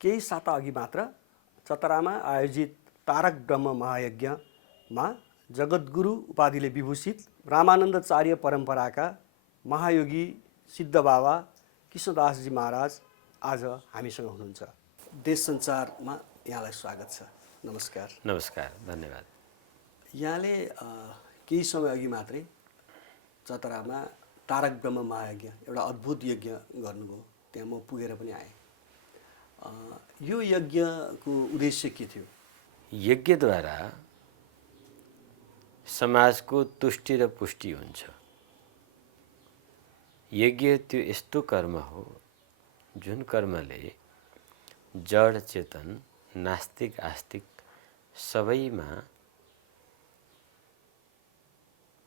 केही साता अघि मात्र चतरामा आयोजित तारक ब्रह्म महायज्ञमा जगद्गुरु उपाधिले विभूषित रामानन्दचार्य परम्पराका महायोगी सिद्ध बाबा कृष्णदासजी महाराज आज हामीसँग हुनुहुन्छ। देश सञ्चारमा यहाँलाई स्वागत छ। नमस्कार। नमस्कार, धन्यवाद। यहाँले केही समय अघि मात्रै चतरामा तारक ब्रह्म महायज्ञ एउटा अद्भुत यज्ञ गर्नुभयो। त्यहाँ म पुगेर पनि आएँ। यो यज्ञको उद्देश्य के थियो? यज्ञद्वारा समाजको तुष्टि र पुष्टि हुन्छ। यज्ञ त्यो यस्तो कर्म हो जुन कर्मले जड चेतन नास्तिक आस्तिक सबैमा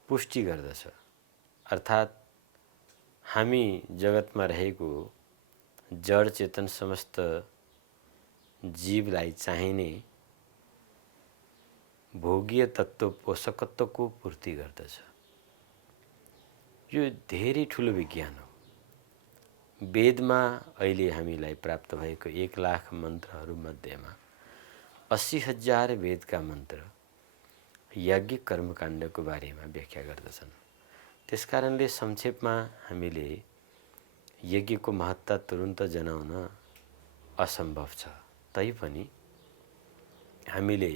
पुष्टि गर्दछ। अर्थात् हामी जगतमा रहेको जड चेतन समस्त जीवलाई चाहिने भोगीय तत्त्व पोषकत्वको पूर्ति गर्दछ। यो धेरै ठुलो विज्ञान हो। वेदमा अहिले हामीलाई प्राप्त भएको 1,00,000 मन्त्रहरू मध्येमा 80,000 वेदका मन्त्र यज्ञ कर्मकाण्डको बारेमा व्याख्या गर्दछन्। त्यसकारणले संक्षेपमा हामीले यज्ञको महत्त्व तुरुन्त जनाउन असम्भव छ। तैपनि हामीले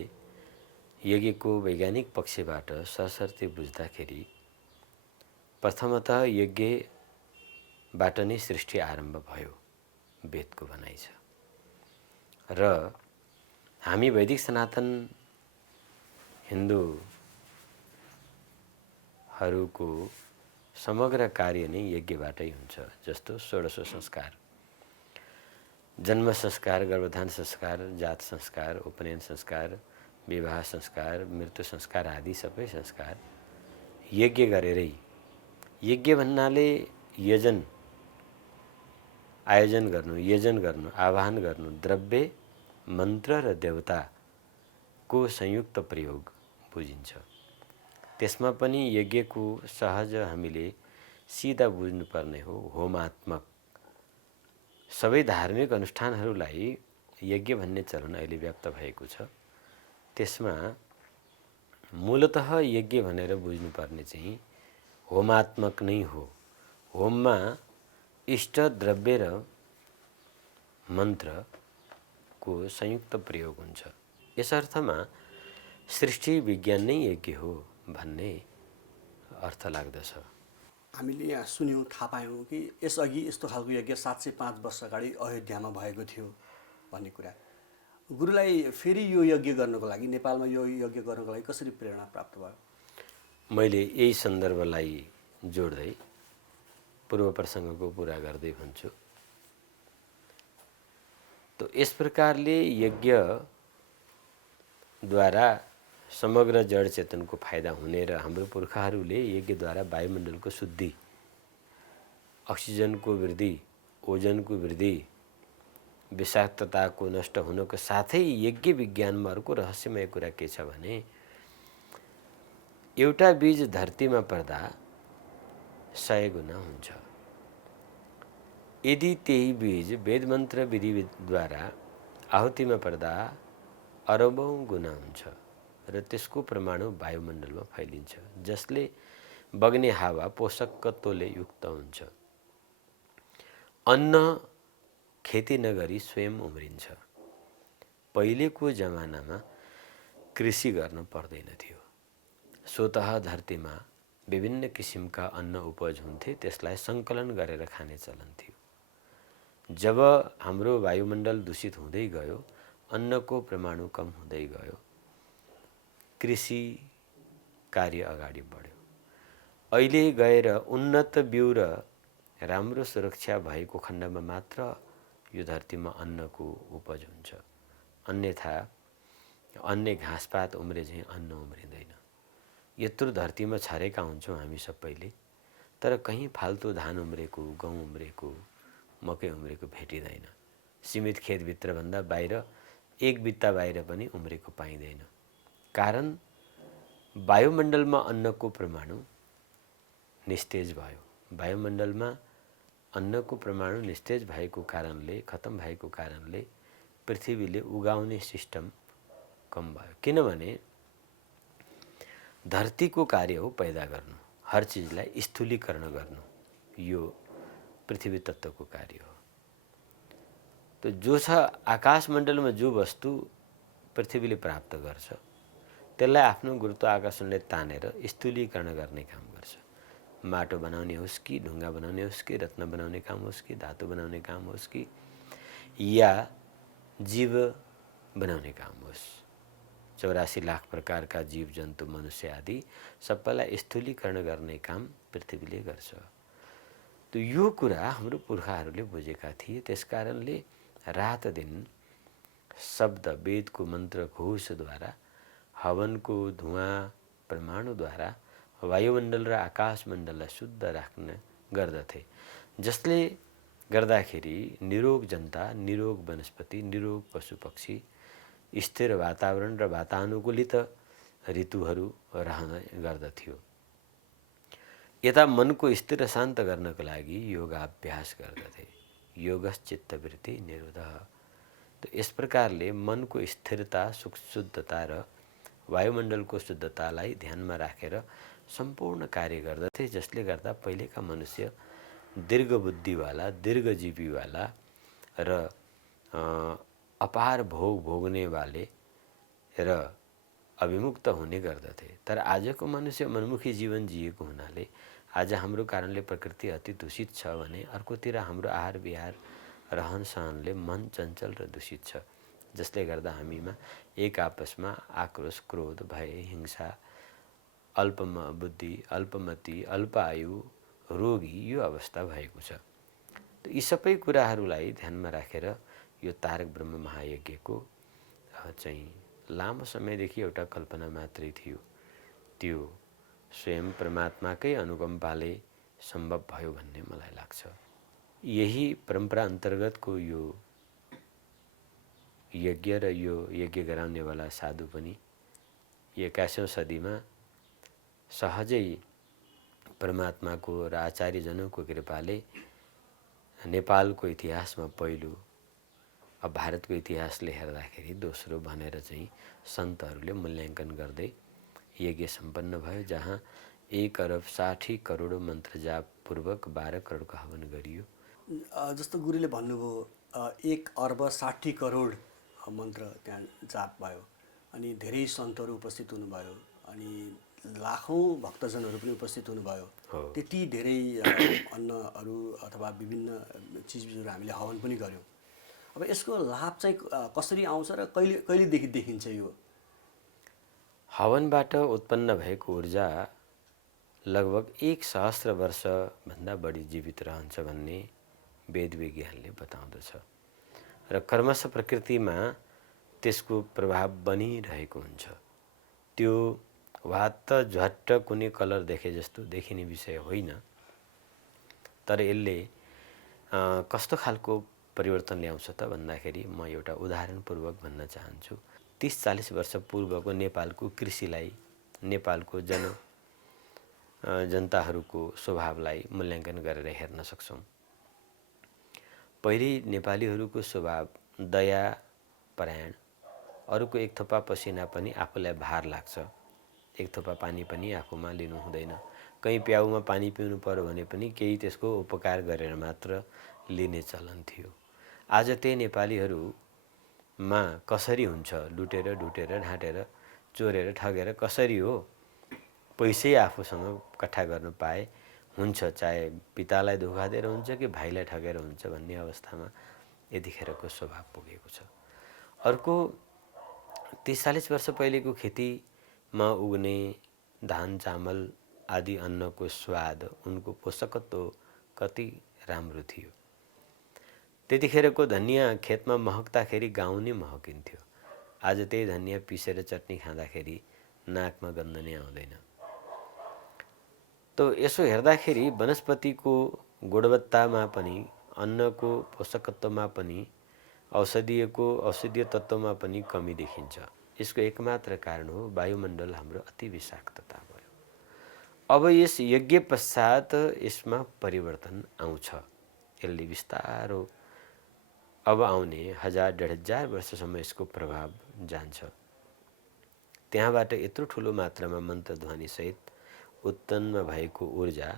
यज्ञको वैज्ञानिक पक्षबाट सरसर्ती बुझ्दाखेरि प्रथमतः यज्ञबाट नै सृष्टि आरम्भ भयो, वेदको भनाइ छ। र हामी वैदिक सनातन हिन्दूहरूको समग्र कार्य नै यज्ञबाटै हुन्छ। जस्तो षोडश संस्कार, जन्म संस्कार, गर्भधान संस्कार, जात संस्कार, उपनयन संस्कार, विवाह संस्कार, मृत्यु संस्कार आदि सबै संस्कार यज्ञ गरेरै। यज्ञ भन्नाले यजन, आयोजन गर्नु, यजन गर्नु, आवाहन गर्नु, द्रव्य, मन्त्र र देवताको संयुक्त प्रयोग बुझिन्छ। त्यसमा पनि यज्ञको सहज हामीले सिधा बुझ्नुपर्ने हो होमात्मक। सबै धार्मिक अनुष्ठानहरूलाई यज्ञ भन्ने चलन अहिले व्याप्त भएको छ। त्यसमा मूलतः यज्ञ भनेर बुझ्नुपर्ने चाहिँ होमात्मक नै हो। होममा इष्ट द्रव्य र मन्त्रको संयुक्त प्रयोग हुन्छ। यस अर्थमा सृष्टि विज्ञान नै यज्ञ हो भन्ने अर्थ लाग्दछ। हामीले यहाँ सुन्यौँ, थाहा पायौँ कि यसअघि यस्तो खालको यज्ञ 705 वर्ष अगाडि अयोध्यामा भएको थियो भन्ने कुरा। गुरुलाई फेरि यो यज्ञ गर्नको लागि, नेपालमा यो यज्ञ गर्नको लागि कसरी प्रेरणा प्राप्त भयो? मैले यही सन्दर्भलाई जोड्दै पूर्व प्रसङ्गको कुरा गर्दै भन्छु। त यस प्रकारले यज्ञद्वारा समग्र जड चेतनको फाइदा हुने र हाम्रो पुर्खाहरूले यज्ञद्वारा वायुमण्डलको शुद्धि, अक्सिजनको वृद्धि, ओजनको वृद्धि, विषाक्तताको नष्ट हुनको साथै यज्ञ विज्ञानमा अर्को रहस्यमय कुरा के छ भने एउटा बीज धरतीमा पर्दा 100 गुना हुन्छ। यदि त्यही बीज वेदमन्त्र विधिद्वारा आहुतिमा पर्दा अरबौं गुना हुन्छ र त्यसको परमाणु वायुमण्डलमा फैलिन्छ, जसले बग्ने हावा पोषक तत्त्वले युक्त हुन्छ। अन्न खेती नगरी स्वयं उम्रिन्छ। पहिलेको जमानामा कृषि गर्न पर्दैन थियो। स्वतः धरतीमा विभिन्न किसिमका अन्न उपज हुन्थे, त्यसलाई सङ्कलन गरेर खाने चलन थियो। जब हाम्रो वायुमण्डल दूषित हुँदै गयो, अन्नको परमाणु कम हुँदै गयो, कृषि कार्य अगाडि बढ्यो। अहिले गएर उन्नत बिउ र राम्रो सुरक्षा भएको खण्डमा मात्र यो धरतीमा अन्नको उपज हुन्छ। अन्यथा अन्य घाँसपात उम्रे चाहिँ अन्न उम्रिँदैन। यत्रो धरतीमा छरेका हुन्छौँ हामी सबैले, तर कहीँ फाल्तु धान उम्रेको, गहुँ उम्रेको, मकै उम्रेको भेटिँदैन। सीमित खेतभित्र भन्दा बाहिर, एक बित्ता बाहिर पनि उम्रेको पाइँदैन। कारण वायुमण्डलमा अन्नको परमाणु निस्तेज भयो। वायुमण्डलमा अन्नको परमाणु निस्तेज भएको कारणले, खतम भएको कारणले पृथ्वीले उगाउने सिस्टम कम भयो। किनभने धरतीको कार्य हो पैदा गर्नु, हर चिजलाई स्थूलीकरण गर्नु, यो पृथ्वी तत्त्वको कार्य हो। तो जो छ आकाशमण्डलमा जो वस्तु पृथ्वीले प्राप्त गर्छ त्यसलाई आफ्नो गुरुत्वाकर्षणले तानेर स्थूलीकरण गर्ने काम गर्छ। माटो बनाउने होस् कि ढुङ्गा बनाउने होस् कि रत्न बनाउने काम होस् कि धातु बनाउने काम होस् कि या जीव बनाउने काम होस्, 84 लाख प्रकारका जीव जन्तु मनुष्य आदि सबैलाई स्थूलीकरण गर्ने काम पृथ्वीले गर्छ। तो यो कुरा हाम्रो पुर्खाहरूले बुझेका थिए। त्यसकारणले रात दिन शब्द वेदको मन्त्र घोषद्वारा, हवनको धुवाँ परमाणुद्वारा वायुमण्डल र आकाशमण्डललाई शुद्ध राख्ने गर्दथे, जसले गर्दाखेरि निरोग जनता, निरोग वनस्पति, निरोग पशुपक्षी, स्थिर वातावरण र वातानुकूलित ऋतुहरू रहन गर्दथ्यो। यता मनको स्थिर शान्त गर्नको लागि योगाभ्यास गर्दथे। योगश्चित्तवृत्ति निरोधः। तो यस प्रकारले मनको स्थिरता, शुद्धता र वायुमण्डलको शुद्धतालाई ध्यानमा राखेर सम्पूर्ण कार्य गर्दथे, जसले गर्दा पहिलेका मनुष्य दीर्घ बुद्धिवाला, दीर्घजीवीवाला र अपार भोग भोग्नेवाले र अभिमुक्त हुने गर्दथे। तर आजको मनुष्य मनमुखी जीवन जिएको हुनाले आज हाम्रो कारणले प्रकृति अति दूषित छ भने अर्कोतिर हाम्रो आहार विहार रहन सहनले मन चञ्चल र दूषित छ, जसले गर्दा हामीमा एक आपसमा आक्रोश, क्रोध, भय, हिंसा, अल्प बुद्धि, अल्पमति, अल्प आयु, रोगी यो अवस्था भएको छ। तो यी सबै कुराहरूलाई ध्यानमा राखेर यो तारक ब्रह्म महायज्ञको चाहिँ लामो समयदेखि एउटा कल्पना मात्रै थियो, त्यो स्वयं परमात्माकै अनुकम्पाले सम्भव भयो भन्ने मलाई लाग्छ। यही परम्परा अन्तर्गतको यो यज्ञ र यो यज्ञ गराउनेवाला साधु पनि 21औं सदीमा सहजै परमात्माको र आचार्यजनको कृपाले नेपालको इतिहासमा पहिलो, अब भारतको इतिहासले हेर्दाखेरि दोस्रो भनेर चाहिँ सन्तहरूले मूल्याङ्कन गर्दै यज्ञ सम्पन्न भयो, जहाँ 1 अरब 60 करोड मन्त्र जाप पूर्वक 12 करोडको हवन गरियो। जस्तो गुरुले भन्नुभयो 1 अर्ब 60 करोड मन्त्र त्यहाँ जाप भयो, अनि धेरै सन्तहरू उपस्थित हुनुभयो, अनि लाखौँ भक्तजनहरू पनि उपस्थित हुनुभयो। त्यति धेरै अन्नहरू अथवा विभिन्न चिजबिजहरू हामीले हवन पनि गऱ्यौँ। अब यसको लाभ चाहिँ कसरी आउँछ र कहिलेदेखि देखिन्छ? यो हवनबाट उत्पन्न भएको ऊर्जा लगभग 1,000 वर्षभन्दा बढी जीवित रहन्छ भन्ने वेद विज्ञानले बताउँदछ र कर्मश प्रकृतिमा त्यसको प्रभाव बनिरहेको हुन्छ। त्यो वात झट्ट कुनै कलर देखे जस्तो देखिने विषय होइन, तर यसले कस्तो खालको परिवर्तन ल्याउँछ त भन्दाखेरि म एउटा उदाहरणपूर्वक भन्न चाहन्छु। 30-40 वर्ष पूर्वको नेपालको कृषिलाई, नेपालको जनताहरूको स्वभावलाई मूल्याङ्कन गरेर हेर्न सक्छौँ। पहिले नेपालीहरूको स्वभाव दया परायण, अरूको एक थोपा पसिना पनि आफूलाई भार लाग्छ, एक थोपा पानी पनि आफूमा लिनु हुँदैन, कहीँ प्याउमा पानी पिउनु पर्यो भने पनि केही त्यसको उपकार गरेर मात्र लिने चलन थियो। आज त्यही नेपालीहरूमा कसरी हुन्छ, लुटेर ढुटेर ढाँटेर चोरेर ठगेर कसरी हो, पैसै आफूसँग कट्ठा गर्न पाए हुन्छ, चाहे पितालाई धोका दिएर हुन्छ कि भाइलाई ठगेर हुन्छ भन्ने अवस्थामा यतिखेरको स्वभाव पुगेको छ। अर्को 30-40 वर्ष पहिलेको खेतीमा उग्ने धान चामल आदि अन्नको स्वाद, उनको पोषकत्व कति राम्रो थियो। त्यतिखेरको धनियाँ खेतमा महक्दाखेरि गाउँ नै महकिन्थ्यो। आज त्यही धनियाँ पिसेर चटनी खाँदाखेरि नाकमा गन्ध नै आउँदैन। तो यसो हेर्दाखेरि वनस्पतिको गुणवत्तामा पनि, अन्नको पोषकत्वमा पनि, औषधीय तत्त्वमा पनि कमी देखिन्छ। यसको एकमात्र कारण हो वायुमण्डल हाम्रो अति विषाक्तता भयो। अब यस यज्ञ पश्चात यसमा परिवर्तन आउँछ। यसले बिस्तारो अब आउने 1000-1500 वर्षसम्म यसको प्रभाव जान्छ। त्यहाँबाट यत्रो ठुलो मात्रामा मन्त्रध्वनिसहित उत्पन्न भएको ऊर्जा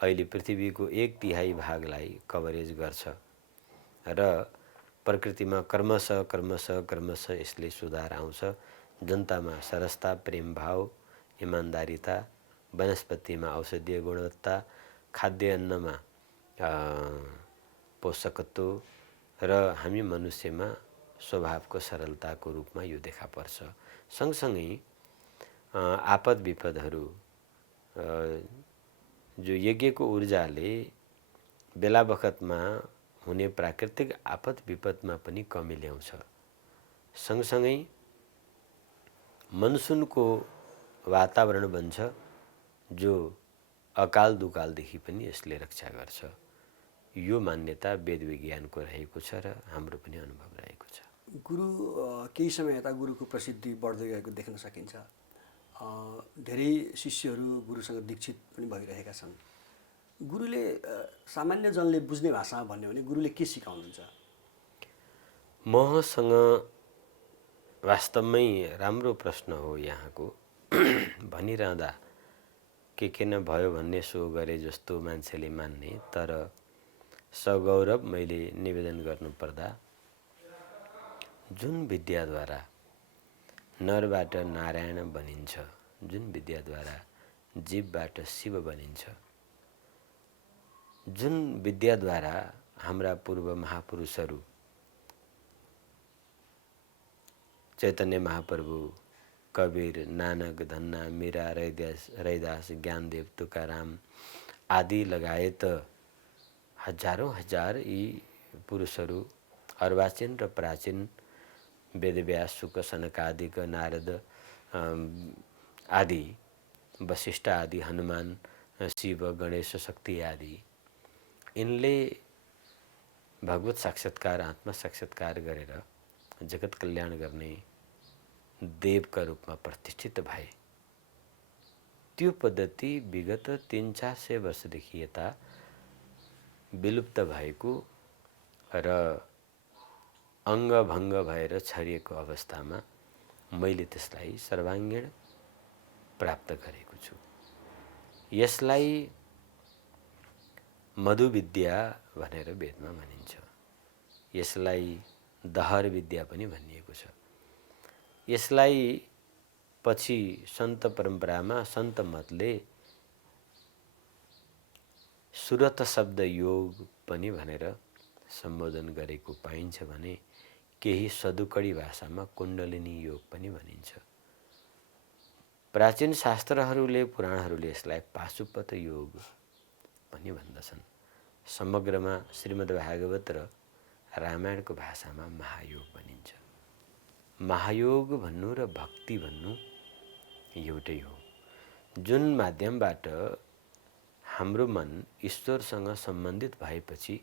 अहिले पृथ्वीको 1/3 भागलाई कभरेज गर्छ र प्रकृतिमा क्रमशः यसले सुधार आउँछ। जनतामा सरसता, प्रेम भाव, इमान्दारिता, वनस्पतिमा औषधीय गुणवत्ता, खाद्यान्नमा पोषकत्व र हामी मनुष्यमा स्वभावको सरलताको रूपमा यो देखा पर्छ। सँगसँगै आपद विपदहरू जो यज्ञको ऊर्जाले बेला बखतमा हुने प्राकृतिक आपद विपदमा पनि कमी ल्याउँछ। सँगसँगै मनसुनको वातावरण बन्छ जो अकाल दुकालदेखि पनि यसले रक्षा गर्छ। यो मान्यता वेद विज्ञानको रहेको छ र हाम्रो पनि अनुभव रहेको छ। गुरु केही समय यता गुरुको प्रसिद्धि बढ्दै गएको देख्न सकिन्छ। धेरै शिष्यहरू गुरुसँग दीक्षित पनि भइरहेका छन्। गुरुले सामान्य जनले बुझ्ने भाषामा भन्यो भने गुरुले के सिकाउनुहुन्छ? मसँग वास्तवमै राम्रो प्रश्न हो यहाँको। भनिरहँदा के न भयो भन्ने सो गरे जस्तो मान्छेले मान्ने, तर सगौरव मैले निवेदन गर्नुपर्दा जुन विद्याद्वारा नरबाट नारायण बनिन्छ, जुन विद्याद्वारा जीवबाट शिव बनिन्छ, जुन विद्याद्वारा हाम्रा पूर्व महापुरुषहरू चैतन्य महाप्रभु, कबीर, नानक, धन्ना, मीरा, रैदास, ज्ञानदेव, तुकाराम आदि लगायत हजारौं हजार यी पुरुषहरू अर्वाचीन र प्राचीन वेदव्यास, शुक, सनकादिक, नारद आदि, वशिष्ठ आदि, हनुमान, शिव, गणेश, शक्ति आदि यिनले भगवत साक्षात्कार, आत्मा साक्षात्कार गरेर जगत कल्याण गर्ने देवका रूपमा प्रतिष्ठित भए। त्यो पद्धति विगत 300-400 वर्षदेखि यता विलुप्त भएको र अङ्गभङ्ग भएर छरिएको अवस्थामा मैले त्यसलाई सर्वाङ्गीण प्राप्त गरेको छु। यसलाई मधुविद्या भनेर वेदमा भनिन्छ। यसलाई दहर विद्या पनि भनिएको छ। यसलाई पछि सन्त परम्परामा सन्त मतले सुरत शब्द योग पनि भनेर सम्बोधन गरेको पाइन्छ भने केही सदुकडी भाषामा कुण्डलिनी योग पनि भनिन्छ। प्राचीन शास्त्रहरूले, पुराणहरूले यसलाई पाशुपत योग पनि भन्दछन्। समग्रमा श्रीमद्भागवत र रामायणको भाषामा महायोग भनिन्छ। महायोग भन्नु र भक्ति भन्नु एउटै हो। जुन माध्यमबाट हाम्रो मन ईश्वरसँग सम्बन्धित भएपछि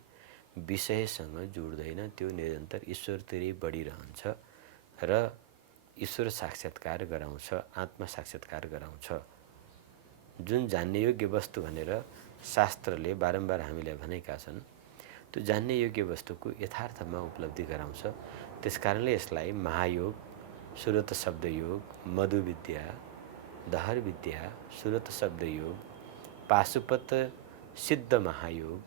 विषयसँग जुड्दैन, त्यो निरन्तर ईश्वरतिरै बढिरहन्छ र ईश्वर साक्षात्कार गराउँछ, आत्मा साक्षात्कार गराउँछ। जुन जान्ने योग्य वस्तु भनेर शास्त्रले बारम्बार हामीलाई भनेका छन्, त्यो जान्ने योग्य वस्तुको यथार्थमा उपलब्धि गराउँछ। त्यसकारणले यसलाई महायोग, सुरत शब्द योग, मधुविद्या, दहर विद्या, सुरत शब्द योग, पाशुपत सिद्ध महायोग,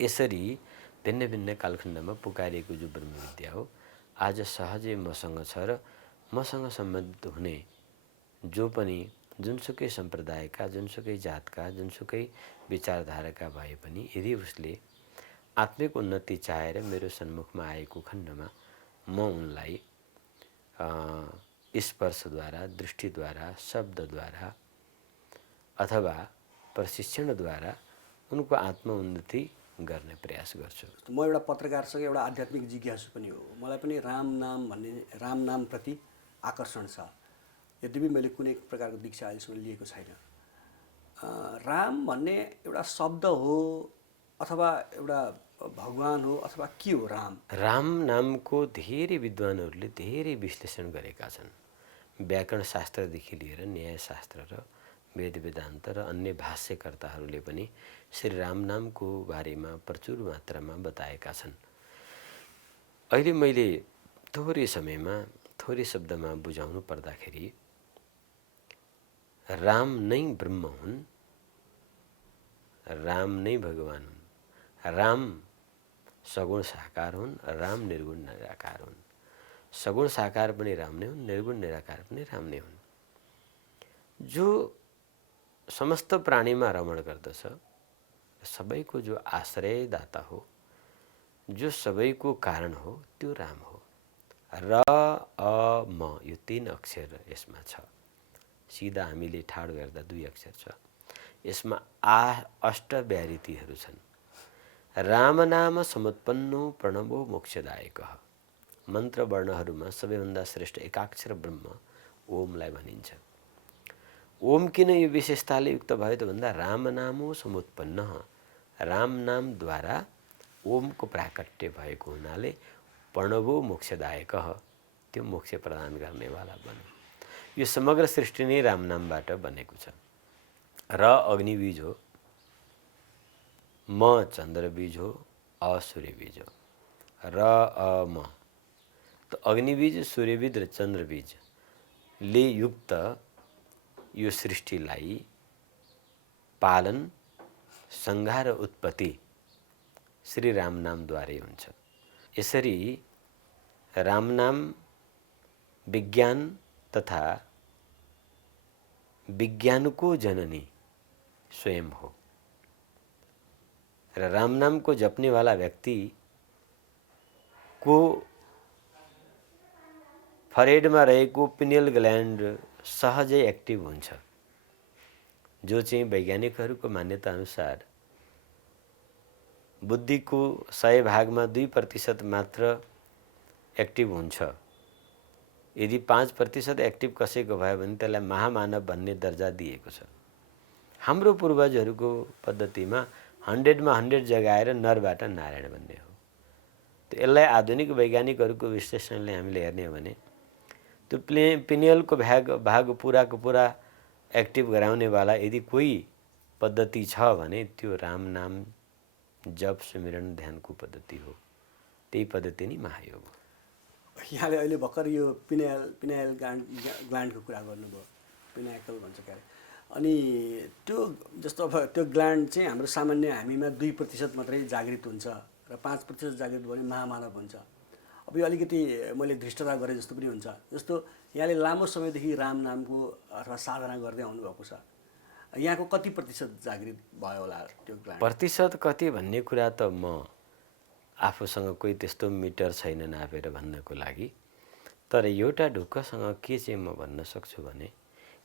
यसरी भिन्न भिन्न कालखण्डमा पुकारिएको जो ब्रह्मविद्या हो, आज सहजै मसँग छ र मसँग सम्बन्धित हुने जो पनि जुनसुकै सम्प्रदायका, जुनसुकै जातका, जुनसुकै विचारधाराका भए पनि यदि उसले आत्मिक उन्नति चाहेर मेरो सन्मुखमा आएको खण्डमा म उनलाई स्पर्शद्वारा, दृष्टिद्वारा, शब्दद्वारा अथवा प्रशिक्षणद्वारा उनको आत्म उन्नति गर्ने प्रयास गर्छु। म एउटा पत्रकारसँग एउटा आध्यात्मिक जिज्ञासु पनि हो। मलाई पनि राम नाम प्रति आकर्षण छ। यद्यपि मैले कुनै प्रकारको दीक्षा अहिलेसम्म लिएको छैन। राम भन्ने एउटा शब्द हो अथवा एउटा भगवान हो अथवा के हो राम? राम नामको धेरै विद्वानहरूले धेरै विश्लेषण गरेका छन्। व्याकरण शास्त्रदेखि लिएर न्यायशास्त्र र वेद वेदान्त र अन्य भाष्यकर्ताहरूले पनि श्री राम नामको बारेमा प्रचुर मात्रामा बताएका छन्। अहिले मैले थोरै समयमा थोरै शब्दमा बुझाउनु पर्दाखेरि राम नै ब्रह्म हुन्, राम नै भगवान हुन्, राम सगुण साकार हुन्, राम निर्गुण निराकार हुन्। सगुण साकार पनि राम नै हुन्, निर्गुण निराकार पनि राम नै हुन्। जो समस्त प्राणीमा रमण गर्दछ, सबैको जो आश्रयदाता हो, जो सबैको कारण हो, त्यो राम हो। र अ म यो 3 अक्षर यसमा छ। सिधा हामीले ठाडो हेर्दा 2 अक्षर छ। यसमा अष्टव्याहृतिहरू छन्। राम नाम समुत्पन्नो प्रणवो मोक्षदायकः। मन्त्र वर्णहरूमा सबैभन्दा श्रेष्ठ एकाक्षर ब्रह्म ओमलाई भनिन्छ। ओम किन यो विशेषताले युक्त भयो त भन्दा राम नामो समुत्पन्न, राम नामद्वारा ओमको प्राकट्य भएको हुनाले प्रणवो मोक्षदायकः, त्यो मोक्ष प्रदान गर्नेवाला बन्यो। यो समग्र सृष्टि नै राम नामबाट बनेको छ। र अग्निबीज हो, म चन्द्रबीज हो, अ सूर्यबीज हो। र अ म त अग्निबीज, सूर्यबीज र चन्द्रबीजले युक्त यो सृष्टिलाई पालन, संहार, उत्पत्ति श्री राम नामद्वारै हुन्छ। यसरी राम नाम विज्ञान तथा विज्ञानको जननी स्वयं हो। र राम नाम को जपने वाला व्यक्ति को फरेडमा रहेको पिनियल ग्ल्यान्ड सहजै एक्टिभ हुन्छ, जो चाहिँ वैज्ञानिकहरूको मान्यता अनुसार बुद्धिको 100 भागमा 2% मात्र एक्टिभ हुन्छ। यदि 5% एक्टिभ कसैको भयो भने त्यसलाई महामानव भन्ने दर्जा दिएको छ। हाम्रो पूर्वजहरूको पद्धतिमा 100 मा 100 जगाएर नरबाट नारायण भन्ने हो। यसलाई आधुनिक वैज्ञानिकहरूको विश्लेषणले हामीले हेर्ने हो भने त्यो पिनियलको भाग पुराको पुरा एक्टिभ गराउनेवाला यदि कोही पद्धति छ भने त्यो राम नाम जप सुमिरन ध्यानको पद्धति हो। त्यही पद्धति नै महायोग हो। यहाँले अहिले भर्खर यो पिनाइल ग्ल्यान्डको कुरा गर्नुभयो, पिनाकल भन्छ क्यारे। अनि त्यो जस्तो अब त्यो ग्ल्यान्ड चाहिँ हाम्रो सामान्य हामीमा 2% मात्रै जागृत हुन्छ र 5% जागृत भयो भने महामानव हुन्छ। अब यो अलिकति मैले धृष्टता गरेँ जस्तो पनि हुन्छ। जस्तो यहाँले लामो समयदेखि राम नामको अथवा साधना गर्दै आउनुभएको छ, यहाँको कति प्रतिशत जागृत भयो होला त्यो ग्ल्यान्ड? प्रतिशत कति भन्ने कुरा त म आफूसँग कोही त्यस्तो मिटर छैन नापेर भन्नको लागि। तर एउटा ढुक्कसँग के चाहिँ म भन्न सक्छु भने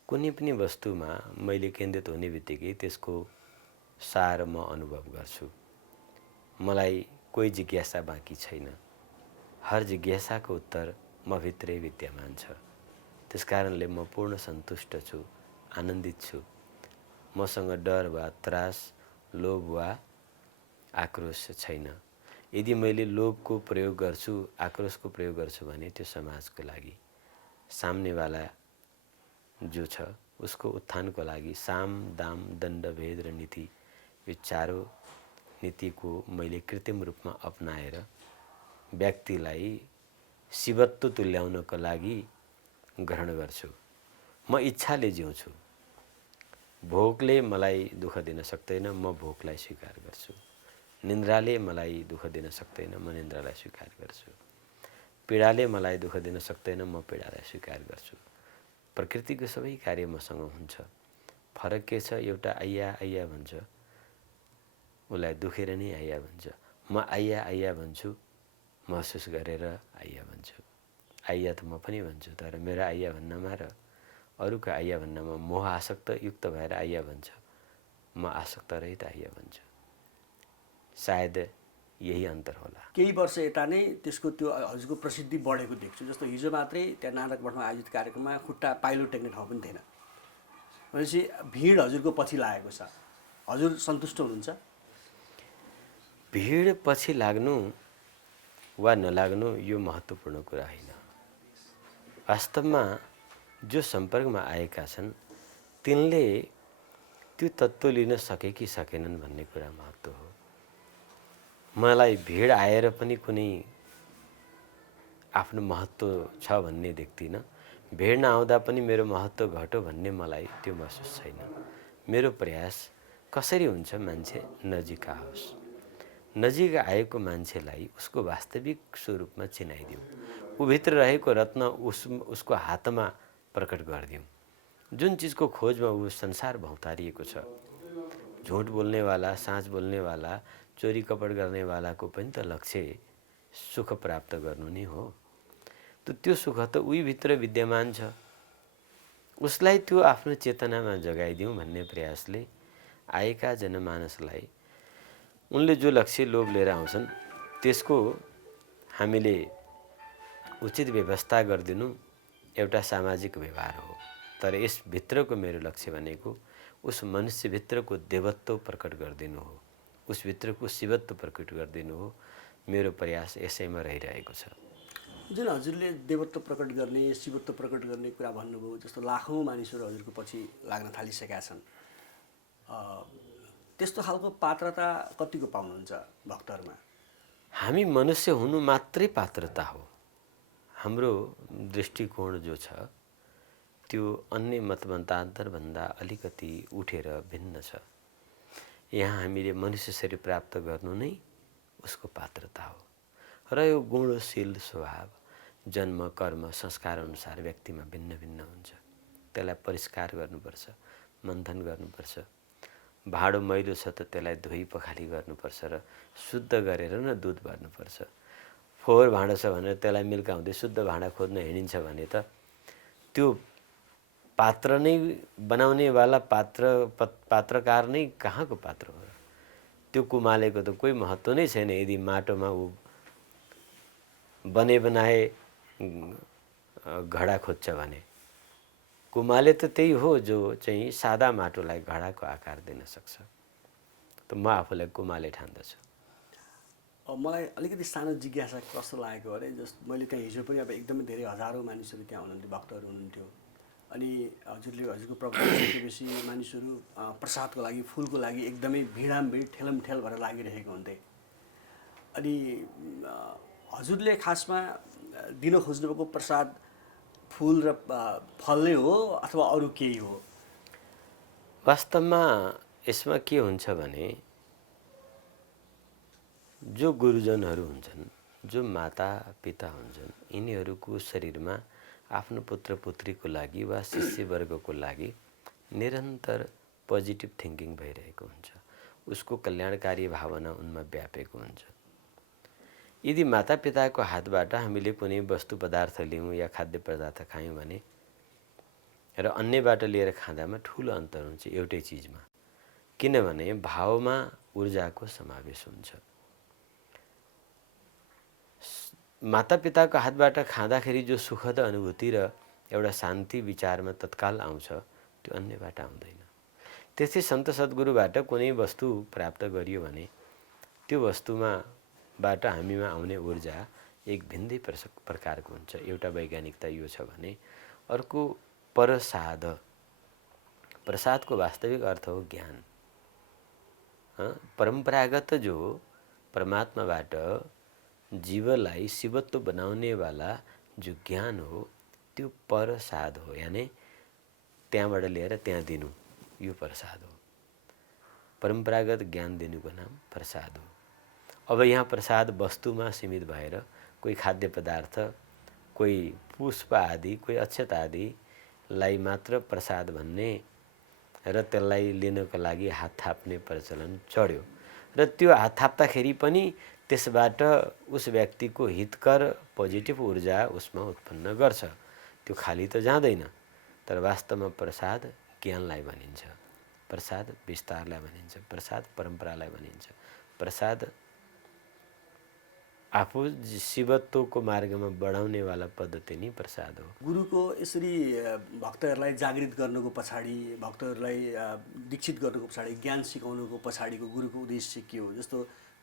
कुनै पनि वस्तुमा मैले केन्द्रित हुने बित्तिकै त्यसको सार म अनुभव गर्छु। मलाई कोही जिज्ञासा बाँकी छैन। हर जिज्ञासाको उत्तर म भित्रै विद्यमान छ। त्यसकारणले म पूर्ण सन्तुष्ट छु, आनन्दित छु। मसँग डर वा त्रास, लोभ वा आक्रोश छैन। यदि मैले लोभको प्रयोग गर्छु, आक्रोशको प्रयोग गर्छु भने त्यो समाजको लागि, सामनेवाला जो छ उसको उत्थानको लागि साम, दाम, दण्ड, भेद र नीति, यो चारौं नीतिको मैले कृत्रिम रूपमा अपनाएर व्यक्तिलाई शिवत्व तुल्याउनको लागि ग्रहण गर्छु। म इच्छाले जिउँछु। भोकले मलाई दुःख दिन सक्दैन, म भोकलाई स्वीकार गर्छु। निन्द्राले मलाई दुःख दिन सक्दैन, म निन्द्रालाई स्वीकार गर्छु। पीडाले मलाई दुःख दिन सक्दैन, म पीडालाई स्वीकार गर्छु। प्रकृतिको सबै कार्य मसँग हुन्छ। फरक के छ, एउटा आइया आइया भन्छ, उसलाई दुखेर नै आइया भन्छ। म आइया आइया भन्छु, महसुस गरेर आइया भन्छु। आइया त म पनि भन्छु, तर मेरो आइया भन्नमा र अरूको आइया भन्नमा मोह आसक्त युक्त भएर आइया भन्छ, म आसक्त रहित आइया भन्छु। सायद यही अन्तर होला। केही वर्ष यता नै त्यसको त्यो हजुरको प्रसिद्धि बढेको देख्छु। जस्तो हिजो मात्रै त्यहाँ नानकमठमा आयोजित कार्यक्रममा खुट्टा पाइलो टेक्ने ठाउँ पनि थिएन। भनेपछि भिड हजुरको पछि लागेको छ। हजुर सन्तुष्ट हुनुहुन्छ? भिड पछि लाग्नु वा नलाग्नु यो महत्त्वपूर्ण कुरा होइन। वास्तवमा जो सम्पर्कमा आएका छन् तिनले त्यो तत्त्व लिन सके कि सकेनन् भन्ने कुरा महत्त्व हो। मलाई भिड आएर पनि कुनै आफ्नो महत्त्व छ भन्ने देख्दिनँ। भेट्न आउँदा पनि मेरो महत्त्व घट्यो भन्ने मलाई त्यो महसुस छैन। मेरो प्रयास कसरी हुन्छ मान्छे नजिक आओस्, नजिक आएको मान्छेलाई उसको वास्तविक स्वरूपमा चिनाइदिउँ, ऊभित्र रहेको रत्न उसको हातमा प्रकट गरिदिउँ। जुन चिजको खोजमा ऊ संसार भौतारिएको छ, झुट बोल्नेवाला, साँच बोल्नेवाला, चोरी कपट गर्नेवालाको पनि त लक्ष्य सुख प्राप्त गर्नु नै हो। त्यो सुख त उही भित्र विद्यमान छ, उसलाई त्यो आफ्नो चेतनामा जगाइदिउँ भन्ने प्रयासले आएका जनमानसलाई उनले जो लक्ष्य लोभ लिएर आउँछन् त्यसको हामीले उचित व्यवस्था गरिदिनु एउटा सामाजिक व्यवहार हो। तर यस भित्रको मेरो लक्ष्य भनेको उस मनुष्यभित्रको देवत्व प्रकट गरिदिनु हो, उसभित्रको शिवत्व प्रकट गरिदिनु हो। मेरो प्रयास यसैमा रहिरहेको छ। जुन हजुरले देवत्व प्रकट गर्ने, शिवत्व प्रकट गर्ने कुरा भन्नुभयो, जस्तो लाखौँ मानिसहरू हजुरको पछि लाग्न थालिसकेका छन्, त्यस्तो खालको पात्रता कतिको पाउनुहुन्छ भक्तहरूमा? हामी मनुष्य हुनु मात्रै पात्रता हो। हाम्रो दृष्टिकोण जो छ त्यो अन्य मतमतान्तरभन्दा अलिकति उठेर भिन्न छ। यहाँ हामीले मनुष्य शरीर प्राप्त गर्नु नै उसको पात्रता हो। र यो गुणशील स्वभाव जन्म कर्म संस्कार अनुसार व्यक्तिमा भिन्न भिन्न हुन्छ। त्यसलाई परिष्कार गर्नुपर्छ, मन्थन गर्नुपर्छ। भाँडो मैलो छ त त्यसलाई धोइ पखाली गर्नुपर्छ र शुद्ध गरेर न दुध भर्नुपर्छ। फोहोर भाँडो छ भनेर त्यसलाई मिल्काउँदै शुद्ध भाँडा खोज्न हिँडिन्छ भने त त्यो पात्र नै बनाउनेवाला पात्रकार नै कहाँको पात्र हो? त्यो कुमालेको त कोही महत्त्व नै छैन यदि माटोमा ऊ बनाए घडा खोज्छ भने। कुमाले त त्यही हो जो चाहिँ सादा माटोलाई घडाको आकार दिन सक्छ। त म आफूलाई कुमाले ठान्दछु। मलाई अलिकति सानो जिज्ञासा कस्तो लागेको अरे, जस्तो मैले त्यहाँ हिजो पनि अब एकदमै धेरै हजारौँ मानिसहरू त्यहाँ हुनुहुन्थ्यो, भक्तहरू हुनुहुन्थ्यो। अनि हजुरले हजुरको प्रोग्राम सकेपछि मानिसहरू प्रसादको लागि, फुलको लागि एकदमै भिडामभिड ठेलमठेल भएर लागिरहेको हुन्थे। अनि हजुरले खासमा दिन खोज्नुभएको प्रसाद फुल र फल नै हो अथवा अरू केही हो? वास्तवमा यसमा के हुन्छ भने जो गुरुजनहरू हुन्छन्, जो माता पिता हुन्छन्, यिनीहरूको शरीरमा आफ्नो पुत्र पुत्रीको लागि वा शिष्यवर्गको लागि निरन्तर पोजिटिभ थिङ्किङ भइरहेको हुन्छ। उसको कल्याणकारी भावना उनमा व्यापेको हुन्छ। यदि माता पिताको हातबाट हामीले कुनै वस्तु पदार्थ लियौँ या खाद्य पदार्थ खायौँ भने र अन्यबाट लिएर खाँदामा ठुलो अन्तर हुन्छ एउटै चिजमा। किनभने भावमा ऊर्जाको समावेश हुन्छ। माता पिताको हातबाट खाँदाखेरि जो सुखद अनुभूति र एउटा शान्ति विचारमा तत्काल आउँछ त्यो अन्यबाट आउँदैन। त्यसै सन्त सद्गुरुबाट कुनै वस्तु प्राप्त गरियो भने त्यो वस्तुबाट हामीमा आउने ऊर्जा एक भिन्दै प्रकारको हुन्छ। एउटा वैज्ञानिकता यो छ भने अर्को प्रसाद। प्रसादको वास्तविक अर्थ हो ज्ञान। परम्परागत जो परमात्माबाट जीवलाई शिवत्व बनाउनेवाला जो ज्ञान हो त्यो प्रसाद हो। यानी त्यहाँबाट लिएर त्यहाँ दिनु, यो प्रसाद हो। परम्परागत ज्ञान दिनुको नाम प्रसाद हो। अब यहाँ प्रसाद वस्तुमा सीमित भएर कोही खाद्य पदार्थ, कोही पुष्प आदि, कोही अक्षत आदिलाई मात्र प्रसाद भन्ने र त्यसलाई लिनको लागि हात थाप्ने प्रचलन चढ्यो। र त्यो हात थाप्दाखेरि पनि त्यसबाट उस व्यक्तिको हितकर पोजिटिभ ऊर्जा उसमा उत्पन्न गर्छ। त्यो खाली त जाँदैन। तर वास्तवमा प्रसाद ज्ञानलाई भनिन्छ, प्रसाद विस्तारलाई भनिन्छ, प्रसाद परम्परालाई भनिन्छ, प्रसाद आफू शिवत्वको मार्गमा बढाउनेवाला पद्धति नै प्रसाद हो। गुरुको यसरी भक्तहरूलाई जागृत गर्नुको पछाडि, भक्तहरूलाई दीक्षित गर्नुको पछाडि, ज्ञान सिकाउनुको पछाडिको गुरुको उद्देश्य के हो? जस्तो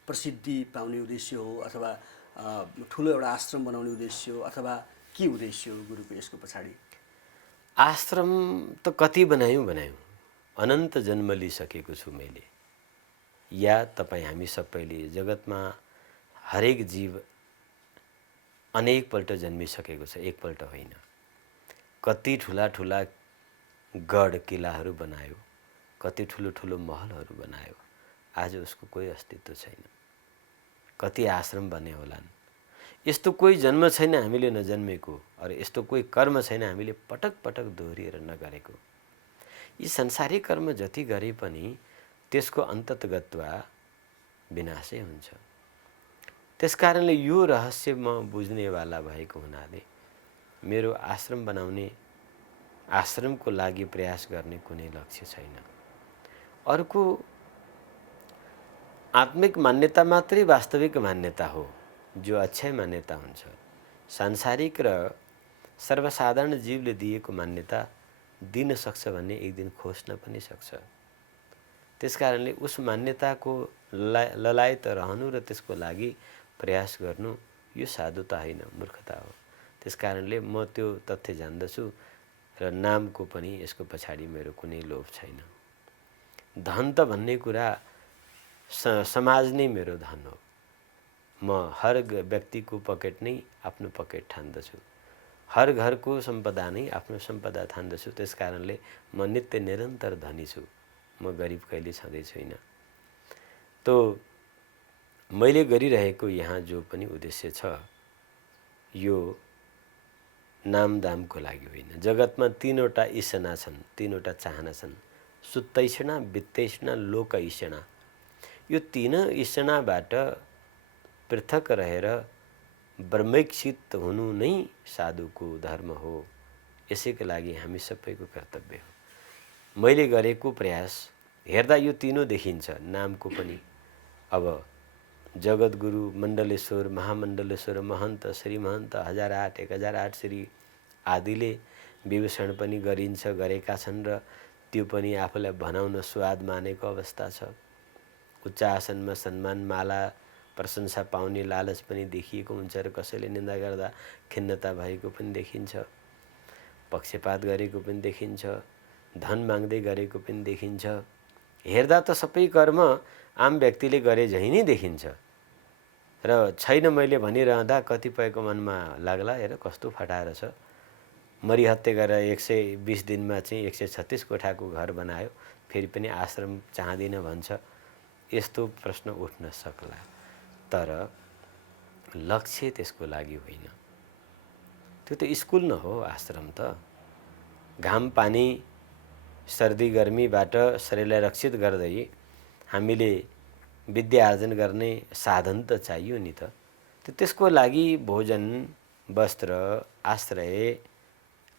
प्रसिद्धि पाउने उद्देश्य हो अथवा ठुलो एउटा आश्रम बनाउने उद्देश्य हो अथवा के उद्देश्य हो गुरुको यसको पछाडि? आश्रम त कति बनायौँ, अनन्त जन्म लिइसकेको छु मैले। या तपाईँ हामी सबैले जगतमा हरेक जीव अनेकपल्ट जन्मिसकेको छ, एकपल्ट होइन। कति ठुला ठुला गढ किल्लाहरू बनायो, कति ठुलो ठुलो महलहरू बनायो, आज उसको कोही अस्तित्व छैन। कति आश्रम बने होलान्। यस्तो कोही जन्म छैन हामीले नजन्मेको, अरे यस्तो कोही कर्म छैन हामीले पटक पटक दोहोरिएर नगरेको। यी संसारिक कर्म जति गरे पनि त्यसको अन्ततगत्वा विनाशै हुन्छ। त्यसकारणले यो रहस्य म बुझ्नेवाला भएको हुनाले मेरो आश्रम बनाउने, आश्रमको लागि प्रयास गर्ने कुनै लक्ष्य छैन। अर्को आत्मिक मान्यता मात्रै वास्तविक मान्यता हो, जो अक्षय मान्यता हुन्छ। सांसारिक र सर्वसाधारण जीवले दिएको मान्यता दिन सक्छ भन्ने एक दिन खोज्न पनि सक्छ। त्यसकारणले उस मान्यताको ललायत रहनु र त्यसको लागि प्रयास गर्नु यो साधुता होइन, मूर्खता हो। त्यसकारणले म त्यो तथ्य जान्दछु र नामको पनि यसको पछाडि मेरो कुनै लोभ छैन। धन त भन्ने कुरा समाज नै मेरो धन हो। म हर व्यक्तिको पकेट नै आफ्नो पकेट ठान्दछु, हर घरको सम्पदा नै आफ्नो सम्पदा ठान्दछु। त्यसकारणले म नित्य निरन्तर धनी छु, म गरिब कहिले छँदै छैन। तो मैले गरिरहेको यहाँ जो पनि उद्देश्य छ यो नामदामको लागि होइन। जगतमा तीनवटा ईसना छन्, तीनवटा चाहना छन्, सुत्तैषणा, वित्तैषणा, लोकैषणा। यो तीन ईसनाबाट पृथक रहेर ब्रह्मैक्षित हुनु नै साधुको धर्म हो। यसैको लागि हामी सबैको कर्तव्य हो। मैले गरेको प्रयास हेर्दा यो तीनों देखिन्छ। नामको पनि अब जगद्गुरु, मण्डलेश्वर, महामण्डलेश्वर, महन्त, श्री महन्त 1008, 1008 श्री आदिले विभूषण पनि गरिन्छ, गरेका छन् र त्यो पनि आफूलाई भनाउन स्वाद मानेको अवस्था छ। उच्च आसनमा सम्मान, माला, प्रशंसा पाउने लालच पनि देखिएको हुन्छ र कसैले निन्दा गर्दा खिन्नता भएको पनि देखिन्छ, पक्षपात गरेको पनि देखिन्छ, धन माग्दै गरेको पनि देखिन्छ। हेर्दा त सबै कर्म आम व्यक्तिले गरे झैँ नै देखिन्छ र छैन मैले भनिरहँदा कतिपयको मनमा लाग्ला हेर कस्तो फटाएर छ, मरिहत्ते गरेर 120 दिनमा चाहिँ 136 कोठाको घर बनायो, फेरि पनि आश्रम चाहदिन भन्छ। यस्तो प्रश्न उठ्न सक्ला, तर लक्ष्य त्यसको लागि होइन। त्यो त स्कुल न हो, आश्रम त घाम पानी सर्दी गर्मीबाट शरीरलाई रक्षित गर्दै हामीले विद्या आर्जन गर्ने साधन त चाहियो नि त। त्यसको लागि भोजन, वस्त्र, आश्रय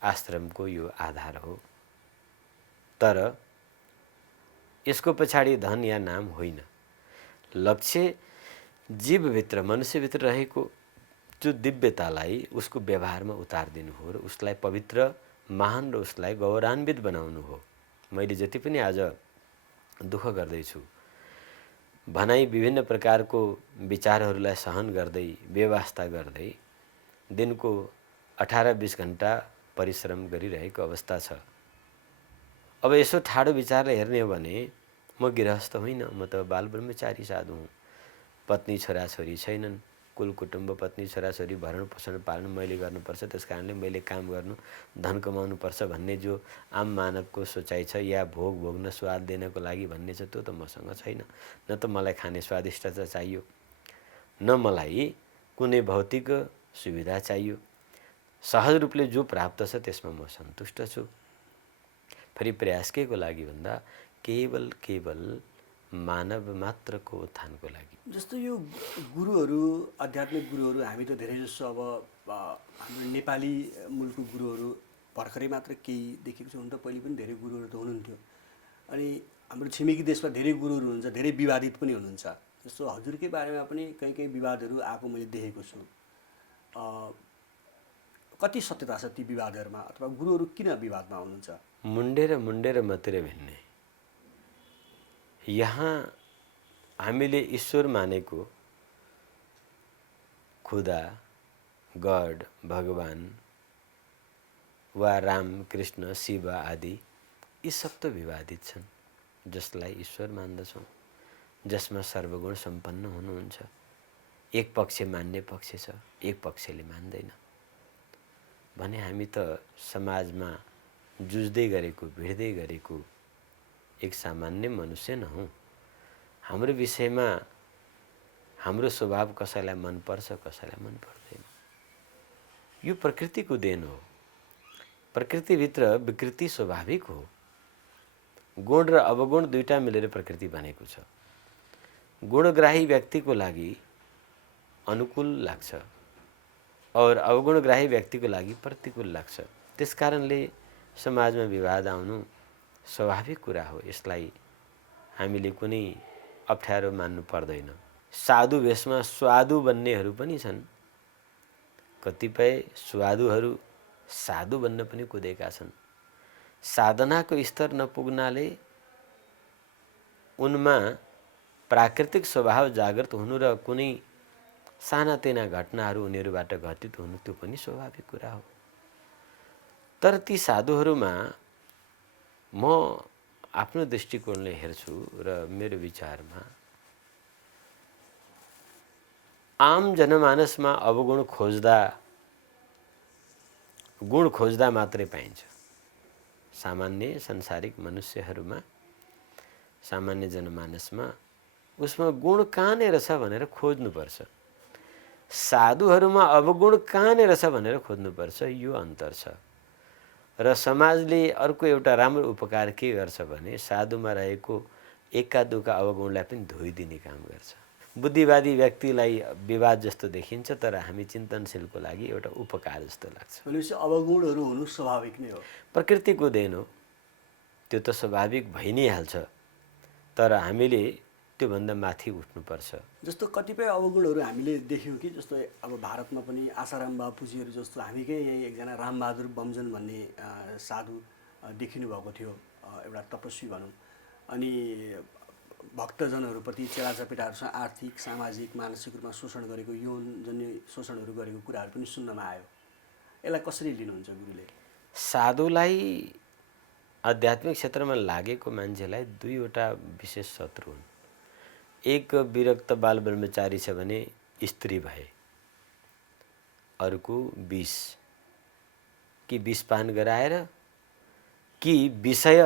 आश्रमको यो आधार हो। तर यसको पछाडि धन या नाम होइन। लक्ष्य जीवभित्र, मनुष्यभित्र रहेको जो दिव्यतालाई उसको व्यवहारमा उतारिदिनु हो र उसलाई पवित्र, महान र उसलाई गौरवान्वित बनाउनु हो। मैले जति पनि आज दुःख गर्दैछु, भनाइ विभिन्न प्रकारको विचारहरूलाई सहन गर्दै, व्यवस्था गर्दै दिनको 18-20 घण्टा परिश्रम गरिरहेको अवस्था छ। अब यसो ठाडो विचारले हेर्ने हो भने म गृहस्थ होइन, म त बाल ब्रह्मचारी साधु हुँ। पत्नी छोराछोरी छैनन्, कुल कुटुम्ब, पत्नी छोराछोरी भरण पोषण पालन मैले गर्नुपर्छ। त्यसकारणले मैले काम गर्नु, धन कमाउनु पर्छ भन्ने जो आम मानवको सोचाइ छ, या भोग भोग्न स्वाद दिनको लागि भन्ने छ, त्यो त मसँग छैन। न त मलाई खाने स्वादिष्टता चाहियो, न मलाई कुनै भौतिक सुविधा चाहियो। सहज रूपले जो प्राप्त छ त्यसमा म सन्तुष्ट छु। फेरि प्रयास के को लागि भन्दा केवल मानव मात्रको उत्थानको लागि। जस्तो यो गुरुहरू, आध्यात्मिक गुरुहरू हामी त धेरै जसो अब हाम्रो नेपाली मूलको गुरुहरू भर्खरै मात्र केही देखेको छौँ। हुन त पहिले पनि धेरै गुरुहरू त हुनुहुन्थ्यो। अनि हाम्रो छिमेकी देशमा धेरै गुरुहरू हुनुहुन्छ, धेरै विवादित पनि हुनुहुन्छ। जस्तो हजुरकै बारेमा पनि कहीँ विवादहरू आएको मैले देखेको छु। कति सत्यता छ ती विवादहरूमा, अथवा गुरुहरू किन विवादमा हुनुहुन्छ? मुन्डेर मात्रै भिन्ने। यहाँ हामीले ईश्वर मानेको खुदा, गड, भगवान वा राम, कृष्ण, शिव आदि यी सब त विवादित छन्। जसलाई ईश्वर मान्दछौँ, जसमा सर्वगुण सम्पन्न हुनुहुन्छ, एक पक्ष मान्ने पक्ष छ, एक पक्षले मान्दैन भने हामी त समाजमा जुझ्दै गरेको, भिड्दै गरेको एक सामान्य मनुष्य न हौँ। हाम्रो विषयमा हाम्रो स्वभाव कसैलाई मनपर्छ, कसैलाई मन पर्दैन। यो प्रकृतिको देन हो। प्रकृतिभित्र विकृति स्वाभाविक हो। गुण र अवगुण दुईटा मिलेर प्रकृति बनेको छ। गुणग्राही व्यक्तिको लागि अनुकूल लाग्छ और अवगुणग्राही व्यक्तिको लागि प्रतिकूल लाग्छ। त्यसकारणले समाजमा विवाद आउनु स्वाभाविक कुरा हो। यसलाई हामीले कुनै अप्ठ्यारो मान्नु पर्दैन। साधु भेषमा स्वादु बन्नेहरू पनि छन्। कतिपय स्वादुहरू साधु बन्न पनि कुदेका छन्। साधनाको स्तर नपुग्नाले उनमा प्राकृतिक स्वभाव जागृत हुनु र कुनै सानातिना घटनाहरू उनीहरूबाट घटित हुनु त्यो पनि स्वाभाविक कुरा हो। तर ती साधुहरूमा म आफ्नो दृष्टिकोणले हेर्छु र मेरो विचारमा आम जनमानसमा अवगुण खोज्दा गुण खोज्दा मात्रै पाइन्छ। सामान्य संसारिक मनुष्यहरूमा, सामान्य जनमानसमा उसमा गुण कहाँनिर छ भनेर खोज्नुपर्छ। साधुहरूमा अवगुण कहाँनिर छ भनेर खोज्नुपर्छ। यो अन्तर छ। र समाजले अर्को एउटा राम्रो उपकार के गर्छ भने साधुमा रहेको एका दुका अवगुणलाई पनि धोइदिने काम गर्छ। बुद्धिवादी व्यक्तिलाई विवाद जस्तो देखिन्छ, तर हामी चिन्तनशीलको लागि एउटा उपकार जस्तो लाग्छ। भनेपछि अवगुणहरू हुनु स्वाभाविक नै हो। प्रकृतिको देन हो। त्यो त स्वाभाविक भइ नै हाल्छ। तर हामीले त्योभन्दा माथि उठ्नुपर्छ। जस्तो कतिपय अवगुणहरू हामीले देख्यौँ कि जस्तो अब भारतमा पनि आसाराम बापुजीहरू जस्तो हामीकै यही एकजना रामबहादुर बमजन भन्ने साधु देखिनु भएको थियो, एउटा तपस्वी भनौँ। अनि भक्तजनहरूप्रति चेलाचपेटाहरूसँग आर्थिक, सामाजिक, मानसिक रूपमा शोषण गरेको, यौनजन्य शोषणहरू गरेको कुराहरू पनि सुन्नमा आयो। यसलाई कसरी लिनुहुन्छ गुरुले? साधुलाई आध्यात्मिक क्षेत्रमा लागेको मान्छेलाई दुईवटा विशेष शत्रु हुन्। एक विरक्त बाल ब्रह्मचारी छ भने स्त्री भए, अर्को विष, कि विष पान गराएर कि विषय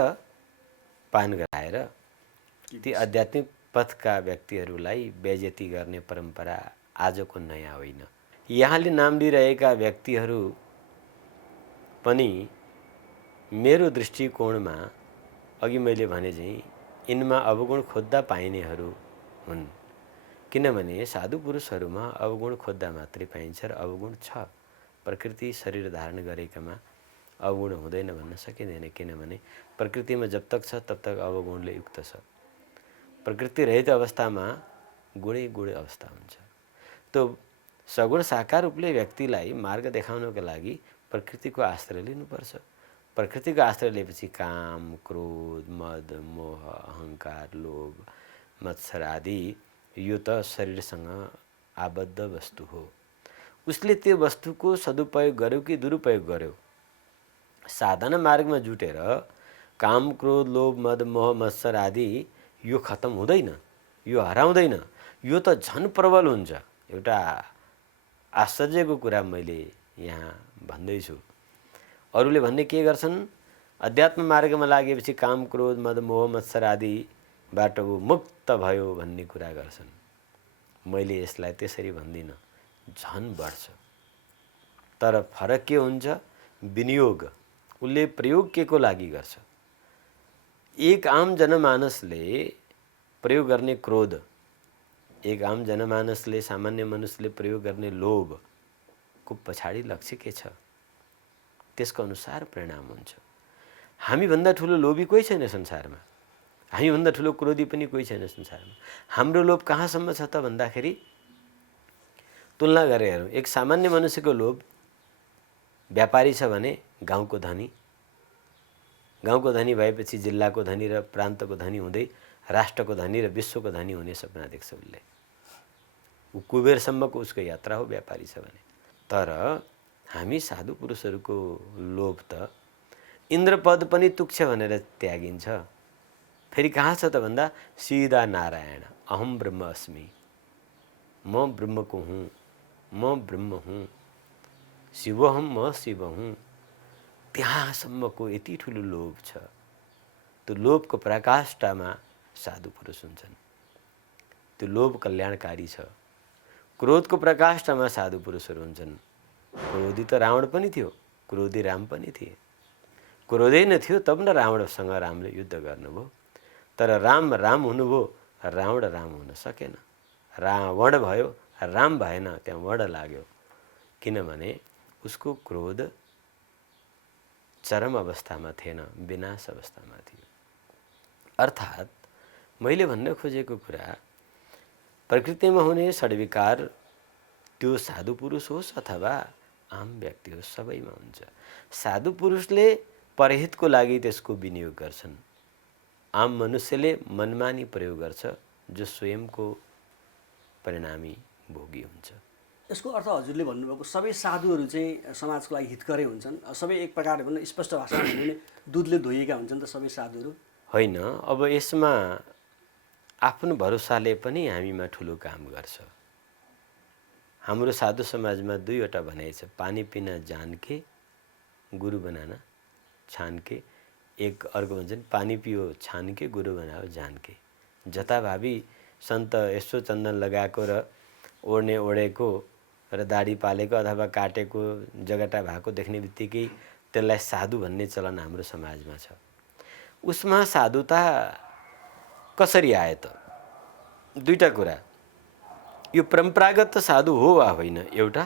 पान गराएर ती आध्यात्मिक पथका व्यक्तिहरूलाई बेइज्जती गर्ने परम्परा आजको नयाँ होइन। यहाँले नाम लिइरहेका व्यक्तिहरू पनि मेरो दृष्टिकोणमा अघि मैले भने चाहिँ यिनमा अवगुण खोज्दा पाइनेहरू हुन्। किनभने साधु पुरुषहरूमा अवगुण खोज्दा मात्रै पाइन्छ र अवगुण छ। प्रकृति शरीर धारण गरेकामा अवगुण हुँदैन भन्न सकिँदैन। किनभने प्रकृतिमा जब तक छ तब तक अवगुणले युक्त छ। प्रकृति रहित अवस्थामा गुणै गुण अवस्था हुन्छ। त्यो सगुण साकार रूपले व्यक्तिलाई मार्ग देखाउनको लागि प्रकृतिको आश्रय लिनुपर्छ। प्रकृतिको आश्रय लिएपछि काम, क्रोध, मद, मोह, अहङ्कार, लोभ, मत्सर आदि यो त शरीरसँग आबद्ध वस्तु हो। उसले त्यो वस्तुको सदुपयोग गर्यो कि दुरुपयोग गर्यो, साधना मार्गमा जुटेर काम, क्रोध, लोभ, मद, मोह, मत्सर आदि यो खत्तम हुँदैन, यो हराउँदैन, यो त झन् प्रबल हुन्छ। एउटा आश्चर्यको कुरा मैले यहाँ भन्दैछु। अरूले भन्ने के गर्छन्, अध्यात्म मार्गमा लागेपछि काम, क्रोध, मद, मोह, मत्सर आदिबाट ऊ मुक्त भयो भन्ने कुरा गर्छन्। मैले यसलाई त्यसरी भन्दिनँ, झन् बढ्छ। तर फरक के हुन्छ, विनियोग, उसले प्रयोग के को लागि गर्छ। एक आम जनमानसले प्रयोग गर्ने क्रोध, एक आम जनमानसले, सामान्य मनुष्यले प्रयोग गर्ने लोभको पछाडि लक्ष्य के छ, त्यसको अनुसार परिणाम हुन्छ। हामीभन्दा ठुलो लोभी कोही छैन संसारमा, हामीभन्दा ठुलो क्रोधी पनि कोही छैन संसारमा। हाम्रो लोभ कहाँसम्म छ त भन्दाखेरि तुलना गरेर हेरौँ। एक सामान्य मनुष्यको लोभ, व्यापारी छ भने गाउँको धनी, गाउँको धनी भएपछि जिल्लाको धनी र प्रान्तको धनी हुँदै राष्ट्रको धनी र विश्वको धनी हुने सपना देख्छ उसले। ऊ कुबेरसम्मको उसको यात्रा हो व्यापारी छ भने। तर हामी साधु पुरुषहरूको लोभ त इन्द्रपद पनि तुक्ष भनेर त्यागिन्छ। फेरि कहाँ छ त भन्दा सिधा नारायण, अहम ब्रह्म अस्मि, म ब्रह्मको हुँ, म ब्रह्म हुँ, शिवहम म शिव हुँ, त्यहाँसम्मको यति ठुलो लोभ छ। त्यो लोभको पराकाष्ठामा साधु पुरुष हुन्छन्। त्यो लोभ कल्याणकारी छ। क्रोधको प्रकाष्ठमा साधु पुरुषहरू हुन्छन्। क्रोधी त रावण पनि थियो, क्रोधी राम पनि थिए। क्रोधै नथियो तब न रावणसँग रामले युद्ध गर्नुभयो। तर राम राम हुनुभयो, रावण राम हुन सकेन। रावण भयो, राम भएन, त्यहाँ वण लाग्यो। किनभने उसको क्रोध चरम अवस्थामा थिएन, विनाश अवस्थामा थियो। अर्थात् मैले भन्न खोजेको कुरा, प्रकृतिमा हुने षड्विकार त्यो साधु पुरुष होस् अथवा आम व्यक्ति होस्, सबैमा हुन्छ। साधु पुरुषले परहितको लागि त्यसको विनियोग गर्छन्। आम मनुष्यले मनमानी प्रयोग गर्छ, जो स्वयंको परिणामी भोगी हुन्छ। यसको अर्थ हजुरले भन्नुभएको सबै साधुहरू चाहिँ समाजको लागि हितकरै हुन्छन्, सबै एक प्रकारले भन्नु स्पष्ट भाषामा भन्नु भने दुधले धोइएका हुन्छन् त सबै साधुहरू? होइन, अब यसमा आफ्नो भरोसाले पनि हामीमा ठुलो काम गर्छ। हाम्रो साधु समाजमा दुईवटा भनाइ छ, पानी पिन जानके गुरु बनाना छानके। एक अर्को भन्छन् पानी पियो छानके गुरु बनाओ जानके। जताभावी सन्त यसो चन्दन लगाएको र ओढ्ने ओढेको र दाढी पालेको अथवा काटेको जगटा भएको देख्ने बित्तिकै त्यसलाई साधु भन्ने चलन हाम्रो समाजमा छ। उसमा साधुता कसरी आयो त? दुईटा कुरा, यो परम्परागत साधु हो वा होइन एउटा,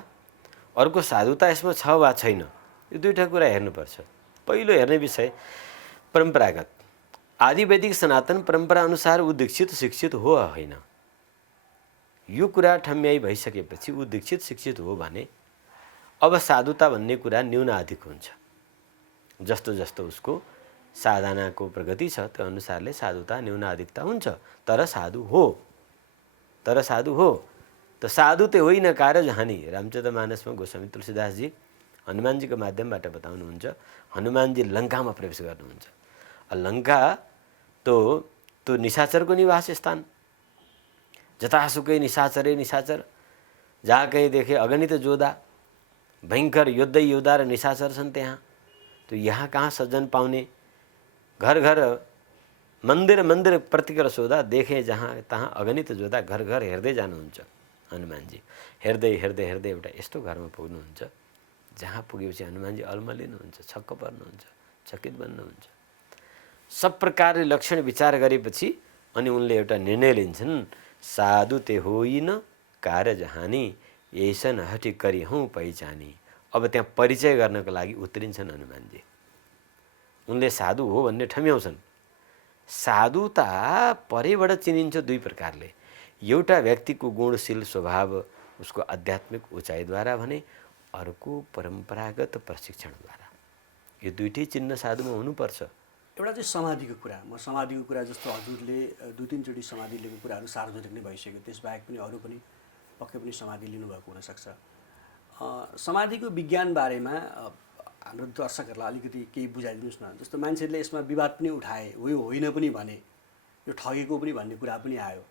अर्को साधुता यसमा छ वा छैन, यो दुईटा कुरा हेर्नुपर्छ। पहिलो हेर्ने विषय परम्परागत, आदिवैदिक सनातन परम्परा अनुसार ऊ दीक्षित शिक्षित हो वा होइन। यो कुरा ठम्याइ भइसकेपछि ऊ दीक्षित शिक्षित हो भने अब साधुता भन्ने कुरा न्यूनाधिक हुन्छ। जस्तो जस्तो उसको साधनाको प्रगति छ त्यो अनुसारले साधुता न्यूनाधिकता हुन्छ। तर साधु हो, तर साधु हो। त साधु त होइन कारज हानि। रामचरितमानसमा गोस्वामी तुलसीदासजी हनुमानजीको माध्यमबाट बताउनुहुन्छ। हनुमानजी लङ्कामा प्रवेश गर्नुहुन्छ। लङ्का त्यो निशाचरको निवास स्थान, जतासुकै निशाचरै निशाचर, जहाँ कहीँ देखे अगणित जोधा, भयङ्कर योद्धै योद्धा र निशाचर छन् त्यहाँ। तो यहाँ कहाँ सज्जन पाउने, घर घर मन्दिर मन्दिर प्रतिकर सोधा, देखे जहाँ तहाँ अगणित जोधा, घर घर हेर्दै जानुहुन्छ हनुमानजी। हेर्दै हेर्दै हेर्दै एउटा यस्तो घरमा पुग्नुहुन्छ जहाँ पुगेपछि हनुमानजी अल्मलिनुहुन्छ, छक्क पर्नुहुन्छ, चकित बन्नुहुन्छ। सब प्रकारले लक्षण विचार गरेपछि अनि उनले एउटा निर्णय लिन्छन्, साधु ते होइन कारज हानि, ऐसन हठी करी हूँ पहिचानी। अब त्यहाँ परिचय गर्नको लागि उत्रिन्छन् हनुमानजी। उनले साधु हो भन्ने ठम्याउँछन्। साधुता परैबाट चिनिन्छ दुई प्रकारले, एउटा व्यक्तिको गुणशील स्वभाव उसको आध्यात्मिक उचाइद्वारा भने, अर्को परम्परागत प्रशिक्षणद्वारा। यो दुईटै चिन्न साधुमा हुनुपर्छ। एउटा चाहिँ समाधिको कुरा, म समाधिको कुरा जस्तो हजुरले दुई तिनचोटि समाधि लिएको कुराहरू सार्वजनिक नै भइसक्यो, त्यसबाहेक पनि अरू पनि पक्कै पनि समाधि लिनुभएको हुनसक्छ। समाधिको विज्ञान बारेमा हाम्रो दर्शकहरूलाई अलिकति केही बुझाइदिनुहोस् न। जस्तो मान्छेहरूले यसमा विवाद पनि उठाए, यो होइन पनि भने, यो ठगेको पनि भन्ने कुरा पनि आयो।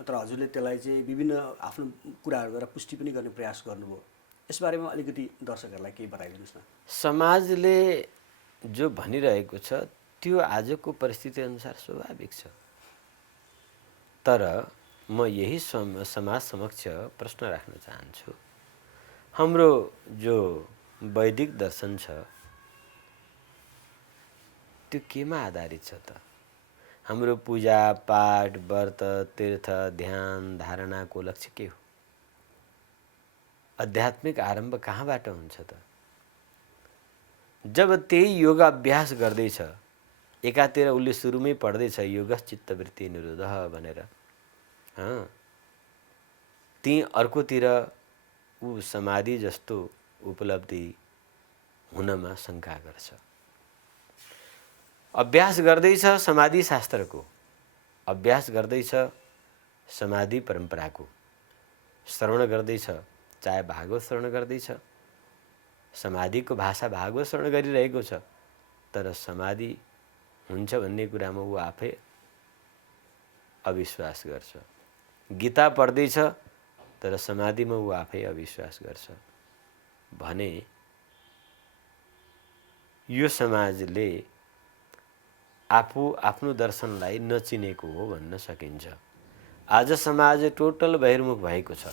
तर हजुरले त्यसलाई चाहिँ विभिन्न आफ्नो कुराहरूद्वारा पुष्टि पनि गर्ने प्रयास गर्नुभयो। यसबारेमा अलिकति दर्शकहरूलाई केही बताइदिनुहोस् न। समाजले जो भनिरहेको छ त्यो आजको परिस्थिति अनुसार स्वाभाविक छ। तर म यही समाज समक्ष प्रश्न राख्न चाहन्छु, हाम्रो जो वैदिक दर्शन छ त्यो केमा आधारित छ त? हाम्रो पूजा पाठ व्रत तीर्थ ध्यान धारणाको लक्ष्य के हो? आध्यात्मिक आरम्भ कहाँबाट हुन्छ त? जब त्यही योगाभ्यास गर्दैछ, एकातिर उसले सुरुमै पढ्दैछ योगस् चित्तवृत्ति निरोधः भनेर, ती अर्कोतिर ऊ समाधि जस्तो उपलब्धि हुनमा शङ्का गर्छ। अभ्यास गर्दैछ समाधि शास्त्रको, अभ्यास गर्दैछ समाधि परम्पराको, श्रवण गर्दैछ, चाहे भागवत श्रवण गर्दैछ, समाधिको भाषा भागवत श्रवण गरिरहेको छ, तर समाधि हुन्छ भन्ने कुरामा ऊ आफै अविश्वास गर्छ। गीता पढ्दैछ, तर समाधिमा ऊ आफै अविश्वास गर्छ भने यो समाजले आफ्नो दर्शनलाई नचिनेको हो भन्न सकिन्छ। आज समाज टोटल बहिर्मुख भएको छ।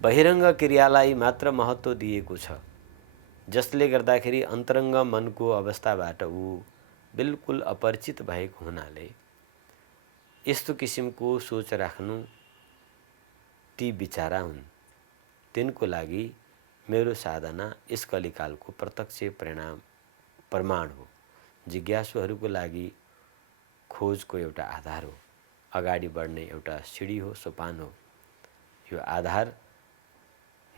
बहिरङ्ग क्रियालाई मात्र महत्त्व दिएको छ, जसले गर्दाखेरि अन्तरङ्ग मनको अवस्थाबाट ऊ बिल्कुल अपरिचित भएको हुनाले यस्तो किसिमको सोच राख्नु ती बिचारा हुन्। तिनको लागि मेरो साधना यस कलिकालको प्रत्यक्ष प्रमाण हो। जिज्ञासुहरूको लागि खोजको एउटा आधार हो, अगाडि बढ्ने एउटा सिडी हो, सोपान हो। यो आधार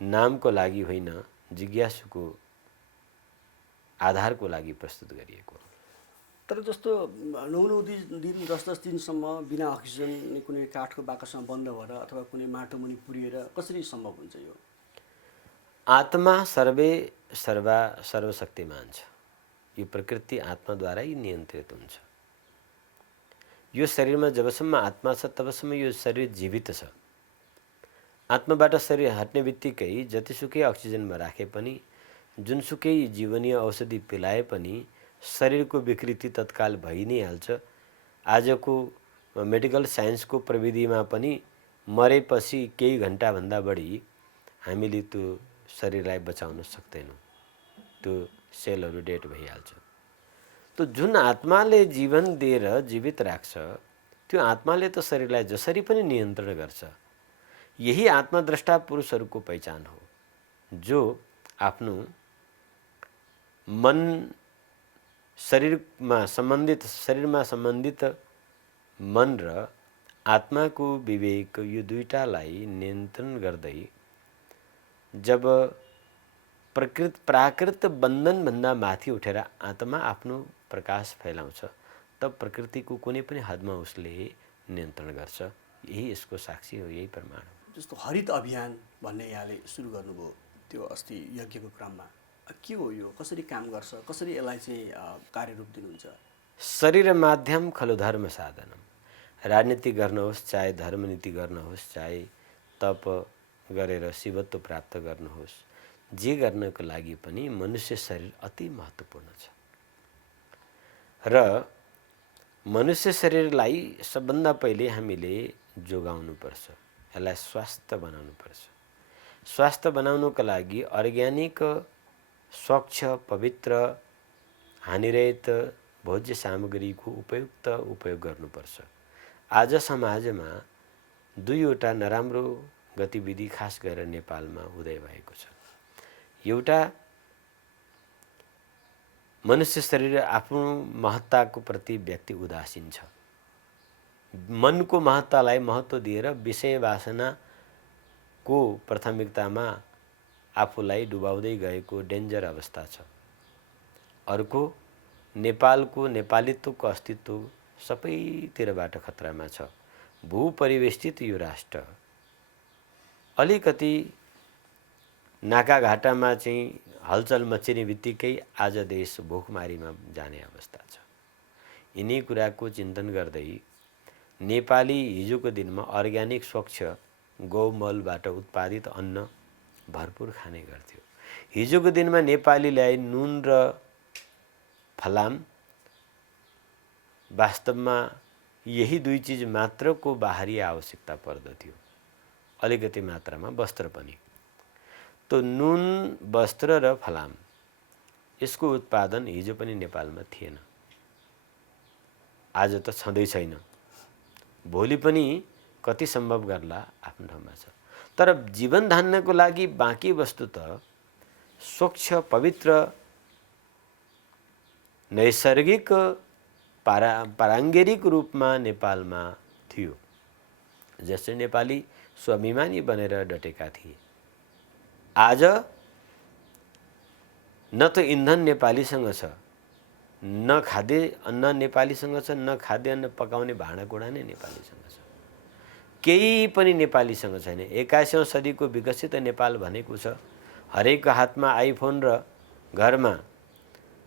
नामको लागि होइन, जिज्ञासुको आधारको लागि प्रस्तुत गरिएको हो। तर जस्तो 9 दिन 10 दिनसम्म बिना अक्सिजन कुनै काठको बाकसमा बन्द भएर अथवा कुनै माटो मुनि पुरिएर कसरी सम्भव हुन्छ यो? आत्मा सर्वशक्तिमान छ। यो प्रकृति आत्माद्वारै नियन्त्रित हुन्छ। यो शरीरमा जबसम्म आत्मा छ तबसम्म यो शरीर जीवित छ। आत्माबाट शरीर हट्ने बित्तिकै जतिसुकै अक्सिजनमा राखे पनि, जुनसुकै जीवनीय औषधि पिलाए पनि शरीरको विकृति तत्काल भइ नै हाल्छ। आजको मेडिकल साइन्सको प्रविधिमा पनि मरेपछि केही घन्टाभन्दा बढी हामीले त्यो शरीरलाई बचाउन सक्दैनौँ। त्यो सेलहरू डेड भइहाल्छ। तो जुन आत्माले जीवन दिएर जीवित राख्छ, त्यो आत्माले त शरीरलाई जसरी पनि नियन्त्रण गर्छ। यही आत्मद्रष्टा पुरुषहरूको पहिचान हो, जो आफ्नो मन शरीरमा सम्बन्धित मन र आत्माको विवेक यो दुईटालाई नियन्त्रण गर्दै जब प्राकृत बन्धनभन्दा माथि उठेर आत्मा आफ्नो प्रकाश फैलाउँछ, तब प्रकृतिको कुनै पनि हदमा उसले नियन्त्रण गर्छ। यही यसको साक्षी हो, यही प्रमाण हो। जस्तो हरित अभियान भन्ने यहाँले सुरु गर्नुभयो त्यो अस्ति यज्ञको क्रममा, के हो यो? कसरी काम गर्छ? कसरी यसलाई चाहिँ कार्यरूप दिनुहुन्छ? शरीर माध्यम खलु धर्म साधनम। राजनीति गर्नुहोस्, चाहे धर्मनीति गर्नुहोस्, चाहे तप गरेर शिवत्व प्राप्त गर्नुहोस्, जे गर्नको लागि पनि मनुष्य शरीर अति महत्त्वपूर्ण छ। र मनुष्य शरीरलाई सबभन्दा पहिले हामीले जोगाउनुपर्छ, यसलाई स्वस्थ बनाउनुपर्छ। स्वास्थ्य बनाउनको लागि अर्ग्यानिक, स्वच्छ, पवित्र, हानिरहित भोज्य सामग्रीको उपयुक्त उपयोग गर्नुपर्छ। आज समाजमा दुईवटा नराम्रो गतिविधि खास गरेर नेपालमा उदय भएको छ। एउटा मनुष्य शरीर आफ्नो महत्ताको प्रति व्यक्ति उदासीन छ। मनको महत्तालाई महत्त्व दिएर विषय वासनाको प्राथमिकतामा आफूलाई डुबाउँदै गएको डेन्जर अवस्था छ। अर्को, नेपालको नेपालीत्वको अस्तित्व सबैतिरबाट खतरामा छ। भूपरिवेष्टित यो राष्ट्र अलिकति नाकाघाटामा चाहिँ हलचल मचिने बित्तिकै आज देश भोकमारीमा जाने अवस्था छ। यिनै कुराको चिन्तन गर्दै नेपाली हिजोको दिनमा अर्ग्यानिक स्वच्छ गौमलबाट उत्पादित अन्न भरपुर खाने गर्थ्यो। हिजोको दिनमा नेपालीलाई नुन र फलाम वास्तवमा यही दुई चिज मात्रको बाहरी आवश्यकता पर्दथ्यो, अलिकति मात्रामा वस्त्र पनि। तो नुन, वस्त्र र फलाम यसको उत्पादन हिजो पनि नेपालमा थिएन, आज त छँदै छैन। भोलि पनि कति सम्भव गर्ला आफ्नो ठाउँमा छ। तर जीवन धान्नको लागि बाँकी वस्तु त स्वच्छ, पवित्र, नैसर्गिक, पारङ्गरिक रूपमा नेपालमा थियो, जसले नेपाली स्वाभिमानी बनेर डटेका थिए। आज न त इन्धन नेपालीसँग छ, न खाद्य अन्न नेपालीसँग छ, न खाद्य अन्न पकाउने भाँडाकुँडा नै नेपालीसँग छ। केही पनि नेपालीसँग छैन। 21औं सदीको विकसित नेपाल भनेको छ हरेक हातमा आइफोन र घरमा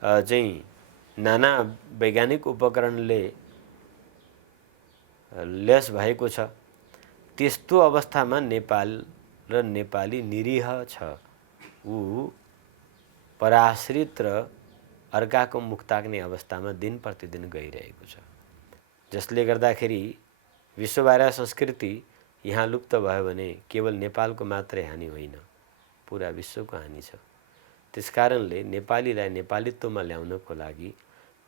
चाहिँ नाना वैज्ञानिक उपकरणले लेस भएको छ। त्यस्तो अवस्थामा नेपाल र नेपाली निरीह छ। ऊ पराश्रित र अर्काको मुख ताक्ने अवस्थामा दिन प्रतिदिन गइरहेको छ, जसले गर्दाखेरि विश्वबाह्य संस्कृति यहाँ लुप्त भयो भने केवल नेपालको मात्रै हानि होइन, पुरा विश्वको हानि छ। त्यसकारणले नेपालीलाई नेपालीत्वमा ल्याउनको लागि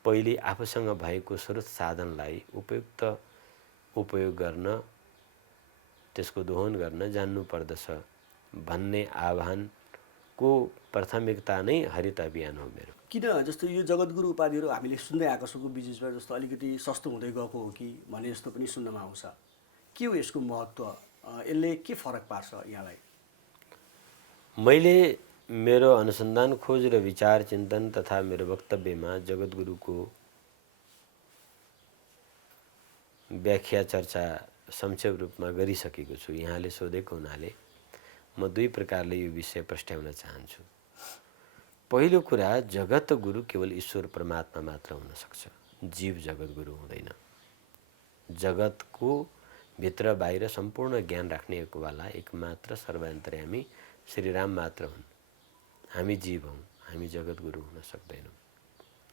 पहिले आफूसँग भएको स्रोत साधनलाई उपयुक्त उपयोग गर्न, त्यसको दोहन गर्न जान्नु पर्दछ भन्ने आह्वानको प्राथमिकता नै हरित अभियान हो मेरो। किन जस्तो यो जगद्गुरु उपाधिहरू हामीले सुन्दै आएको छौँ बिचमा, जस्तो अलिकति सस्तो हुँदै गएको हो कि भने जस्तो पनि सुन्नमा आउँछ। के हो यसको महत्त्व? यसले के फरक पार्छ यहाँलाई? मैले मेरो अनुसन्धान खोज र विचार चिन्तन तथा मेरो वक्तव्यमा जगद्गुरुको व्याख्या चर्चा संक्षेप रूपमा गरिसकेको छु। यहाँले सोधेको हुनाले म दुई प्रकारले यो विषय प्रस्ट्याउन चाहन्छु। पहिलो कुरा, जगत गुरु केवल ईश्वर परमात्मा मात्र हुन सक्छ, जीव जगत गुरु हुँदैन। जगतको भित्र बाहिर सम्पूर्ण ज्ञान राख्ने वाला एकमात्र सर्वअन्तर्यामी श्रीराम मात्र हुन्। हामी जीव हौँ, हामी जगत गुरु हुन सक्दैनौँ।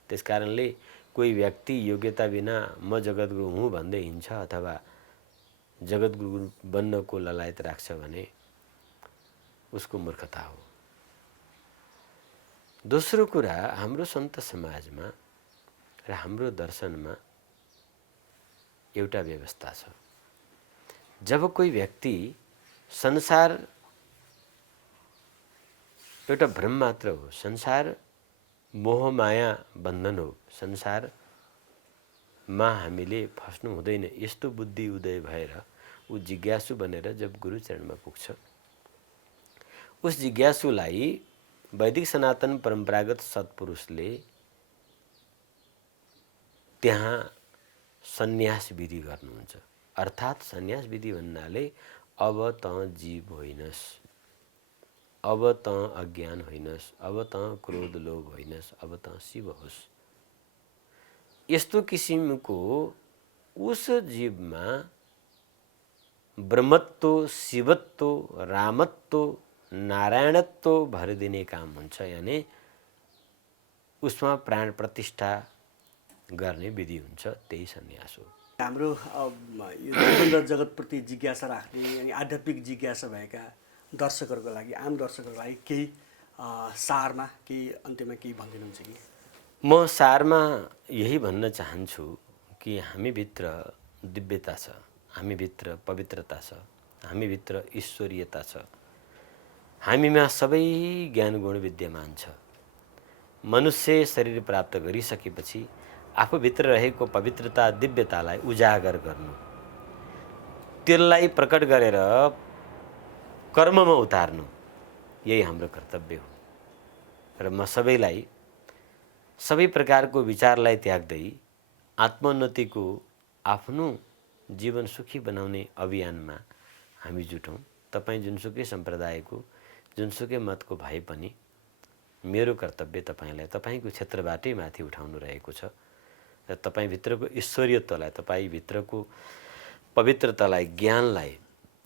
त्यसकारणले कोही व्यक्ति योग्यता बिना म जगद्गुरु हुँ भन्दै हिँड्छ अथवा जगद्गुरु बन्नको ललायत राख्छ भने उसको मूर्खता हो। दोस्रो कुरा, हाम्रो सन्त समाजमा र हाम्रो दर्शनमा एउटा व्यवस्था छ। जब कोही व्यक्ति संसार एउटा भ्रम मात्र हो, संसार मोहमाया बन्धन हो, संसारमा हामीले फस्नु हुँदैन, यस्तो बुद्धि उदय भएर ऊ जिज्ञासु बनेर जब गुरुचरणमा पुग्छ, उस जिज्ञासुलाई वैदिक सनातन परम्परागत सत्पुरुषले त्यहाँ सन्यास विधि गर्नुहुन्छ। अर्थात् सन्यास विधि भन्नाले अब त जीव होइनस्, अब त अज्ञान होइनस्, अब त क्रोध लोभ होइनस्, अब त शिव होस्। यस्तो किसिमको उस जीवमा ब्रह्मत्व, शिवत्व, रामत्व, नारायणत्व भरिदिने काम हुन्छ। यानि उसमा प्राण प्रतिष्ठा गर्ने विधि हुन्छ, त्यही सन्यास हो। हाम्रो यो जीवन र जगतप्रति जिज्ञासा राख्ने अनि आध्यात्मिक जिज्ञासा भएका दर्शकहरूको लागि, आम दर्शकहरूको लागि केही सारमा, केही अन्त्यमा केही भनिदिनुहुन्छ कि? म सारमा यही भन्न चाहन्छु कि हामीभित्र दिव्यता छ, हामीभित्र पवित्रता छ, हामीभित्र ईश्वरीयता छ, हामीमा सबै ज्ञान गुण विद्यमान छ। मनुष्य शरीर प्राप्त गरिसकेपछि आफूभित्र रहेको पवित्रता दिव्यतालाई उजागर गर्नु, त्यसलाई प्रकट गरेर कर्ममा उतार्नु, यही हाम्रो कर्तव्य हो। र म सबैलाई सबै प्रकारको विचारलाई त्याग्दै आत्मोन्नतिको, आफ्नो जीवन सुखी बनाउने अभियानमा हामी जुटौँ। तपाईँ जुनसुकै सम्प्रदायको, जुनसुकै मतको भए पनि मेरो कर्तव्य तपाईँलाई तपाईँको क्षेत्रबाटै माथि उठाउनु रहेको छ र तपाईँभित्रको ईश्वरीयत्वलाई, तपाईँभित्रको पवित्रतालाई, ज्ञानलाई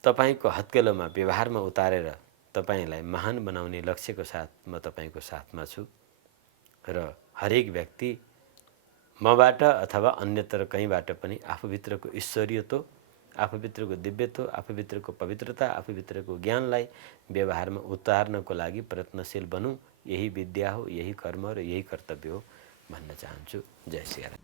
तपाईँको हत्केलोमा, व्यवहारमा उतारेर तपाईँलाई महान बनाउने लक्ष्यको साथ म तपाईँको साथमा छु। र हरेक व्यक्ति मबाट अथवा अन्यत्र कहीँबाट पनि आफूभित्रको ईश्वरीयत्व, आफूभित्रको दिव्यत्व, आफूभित्रको पवित्रता, आफूभित्रको ज्ञानलाई व्यवहारमा उतार्नको लागि प्रयत्नशील बनौँ। यही विद्या हो, यही कर्म र यही कर्तव्य हो भन्न चाहन्छु। जय श्री राम।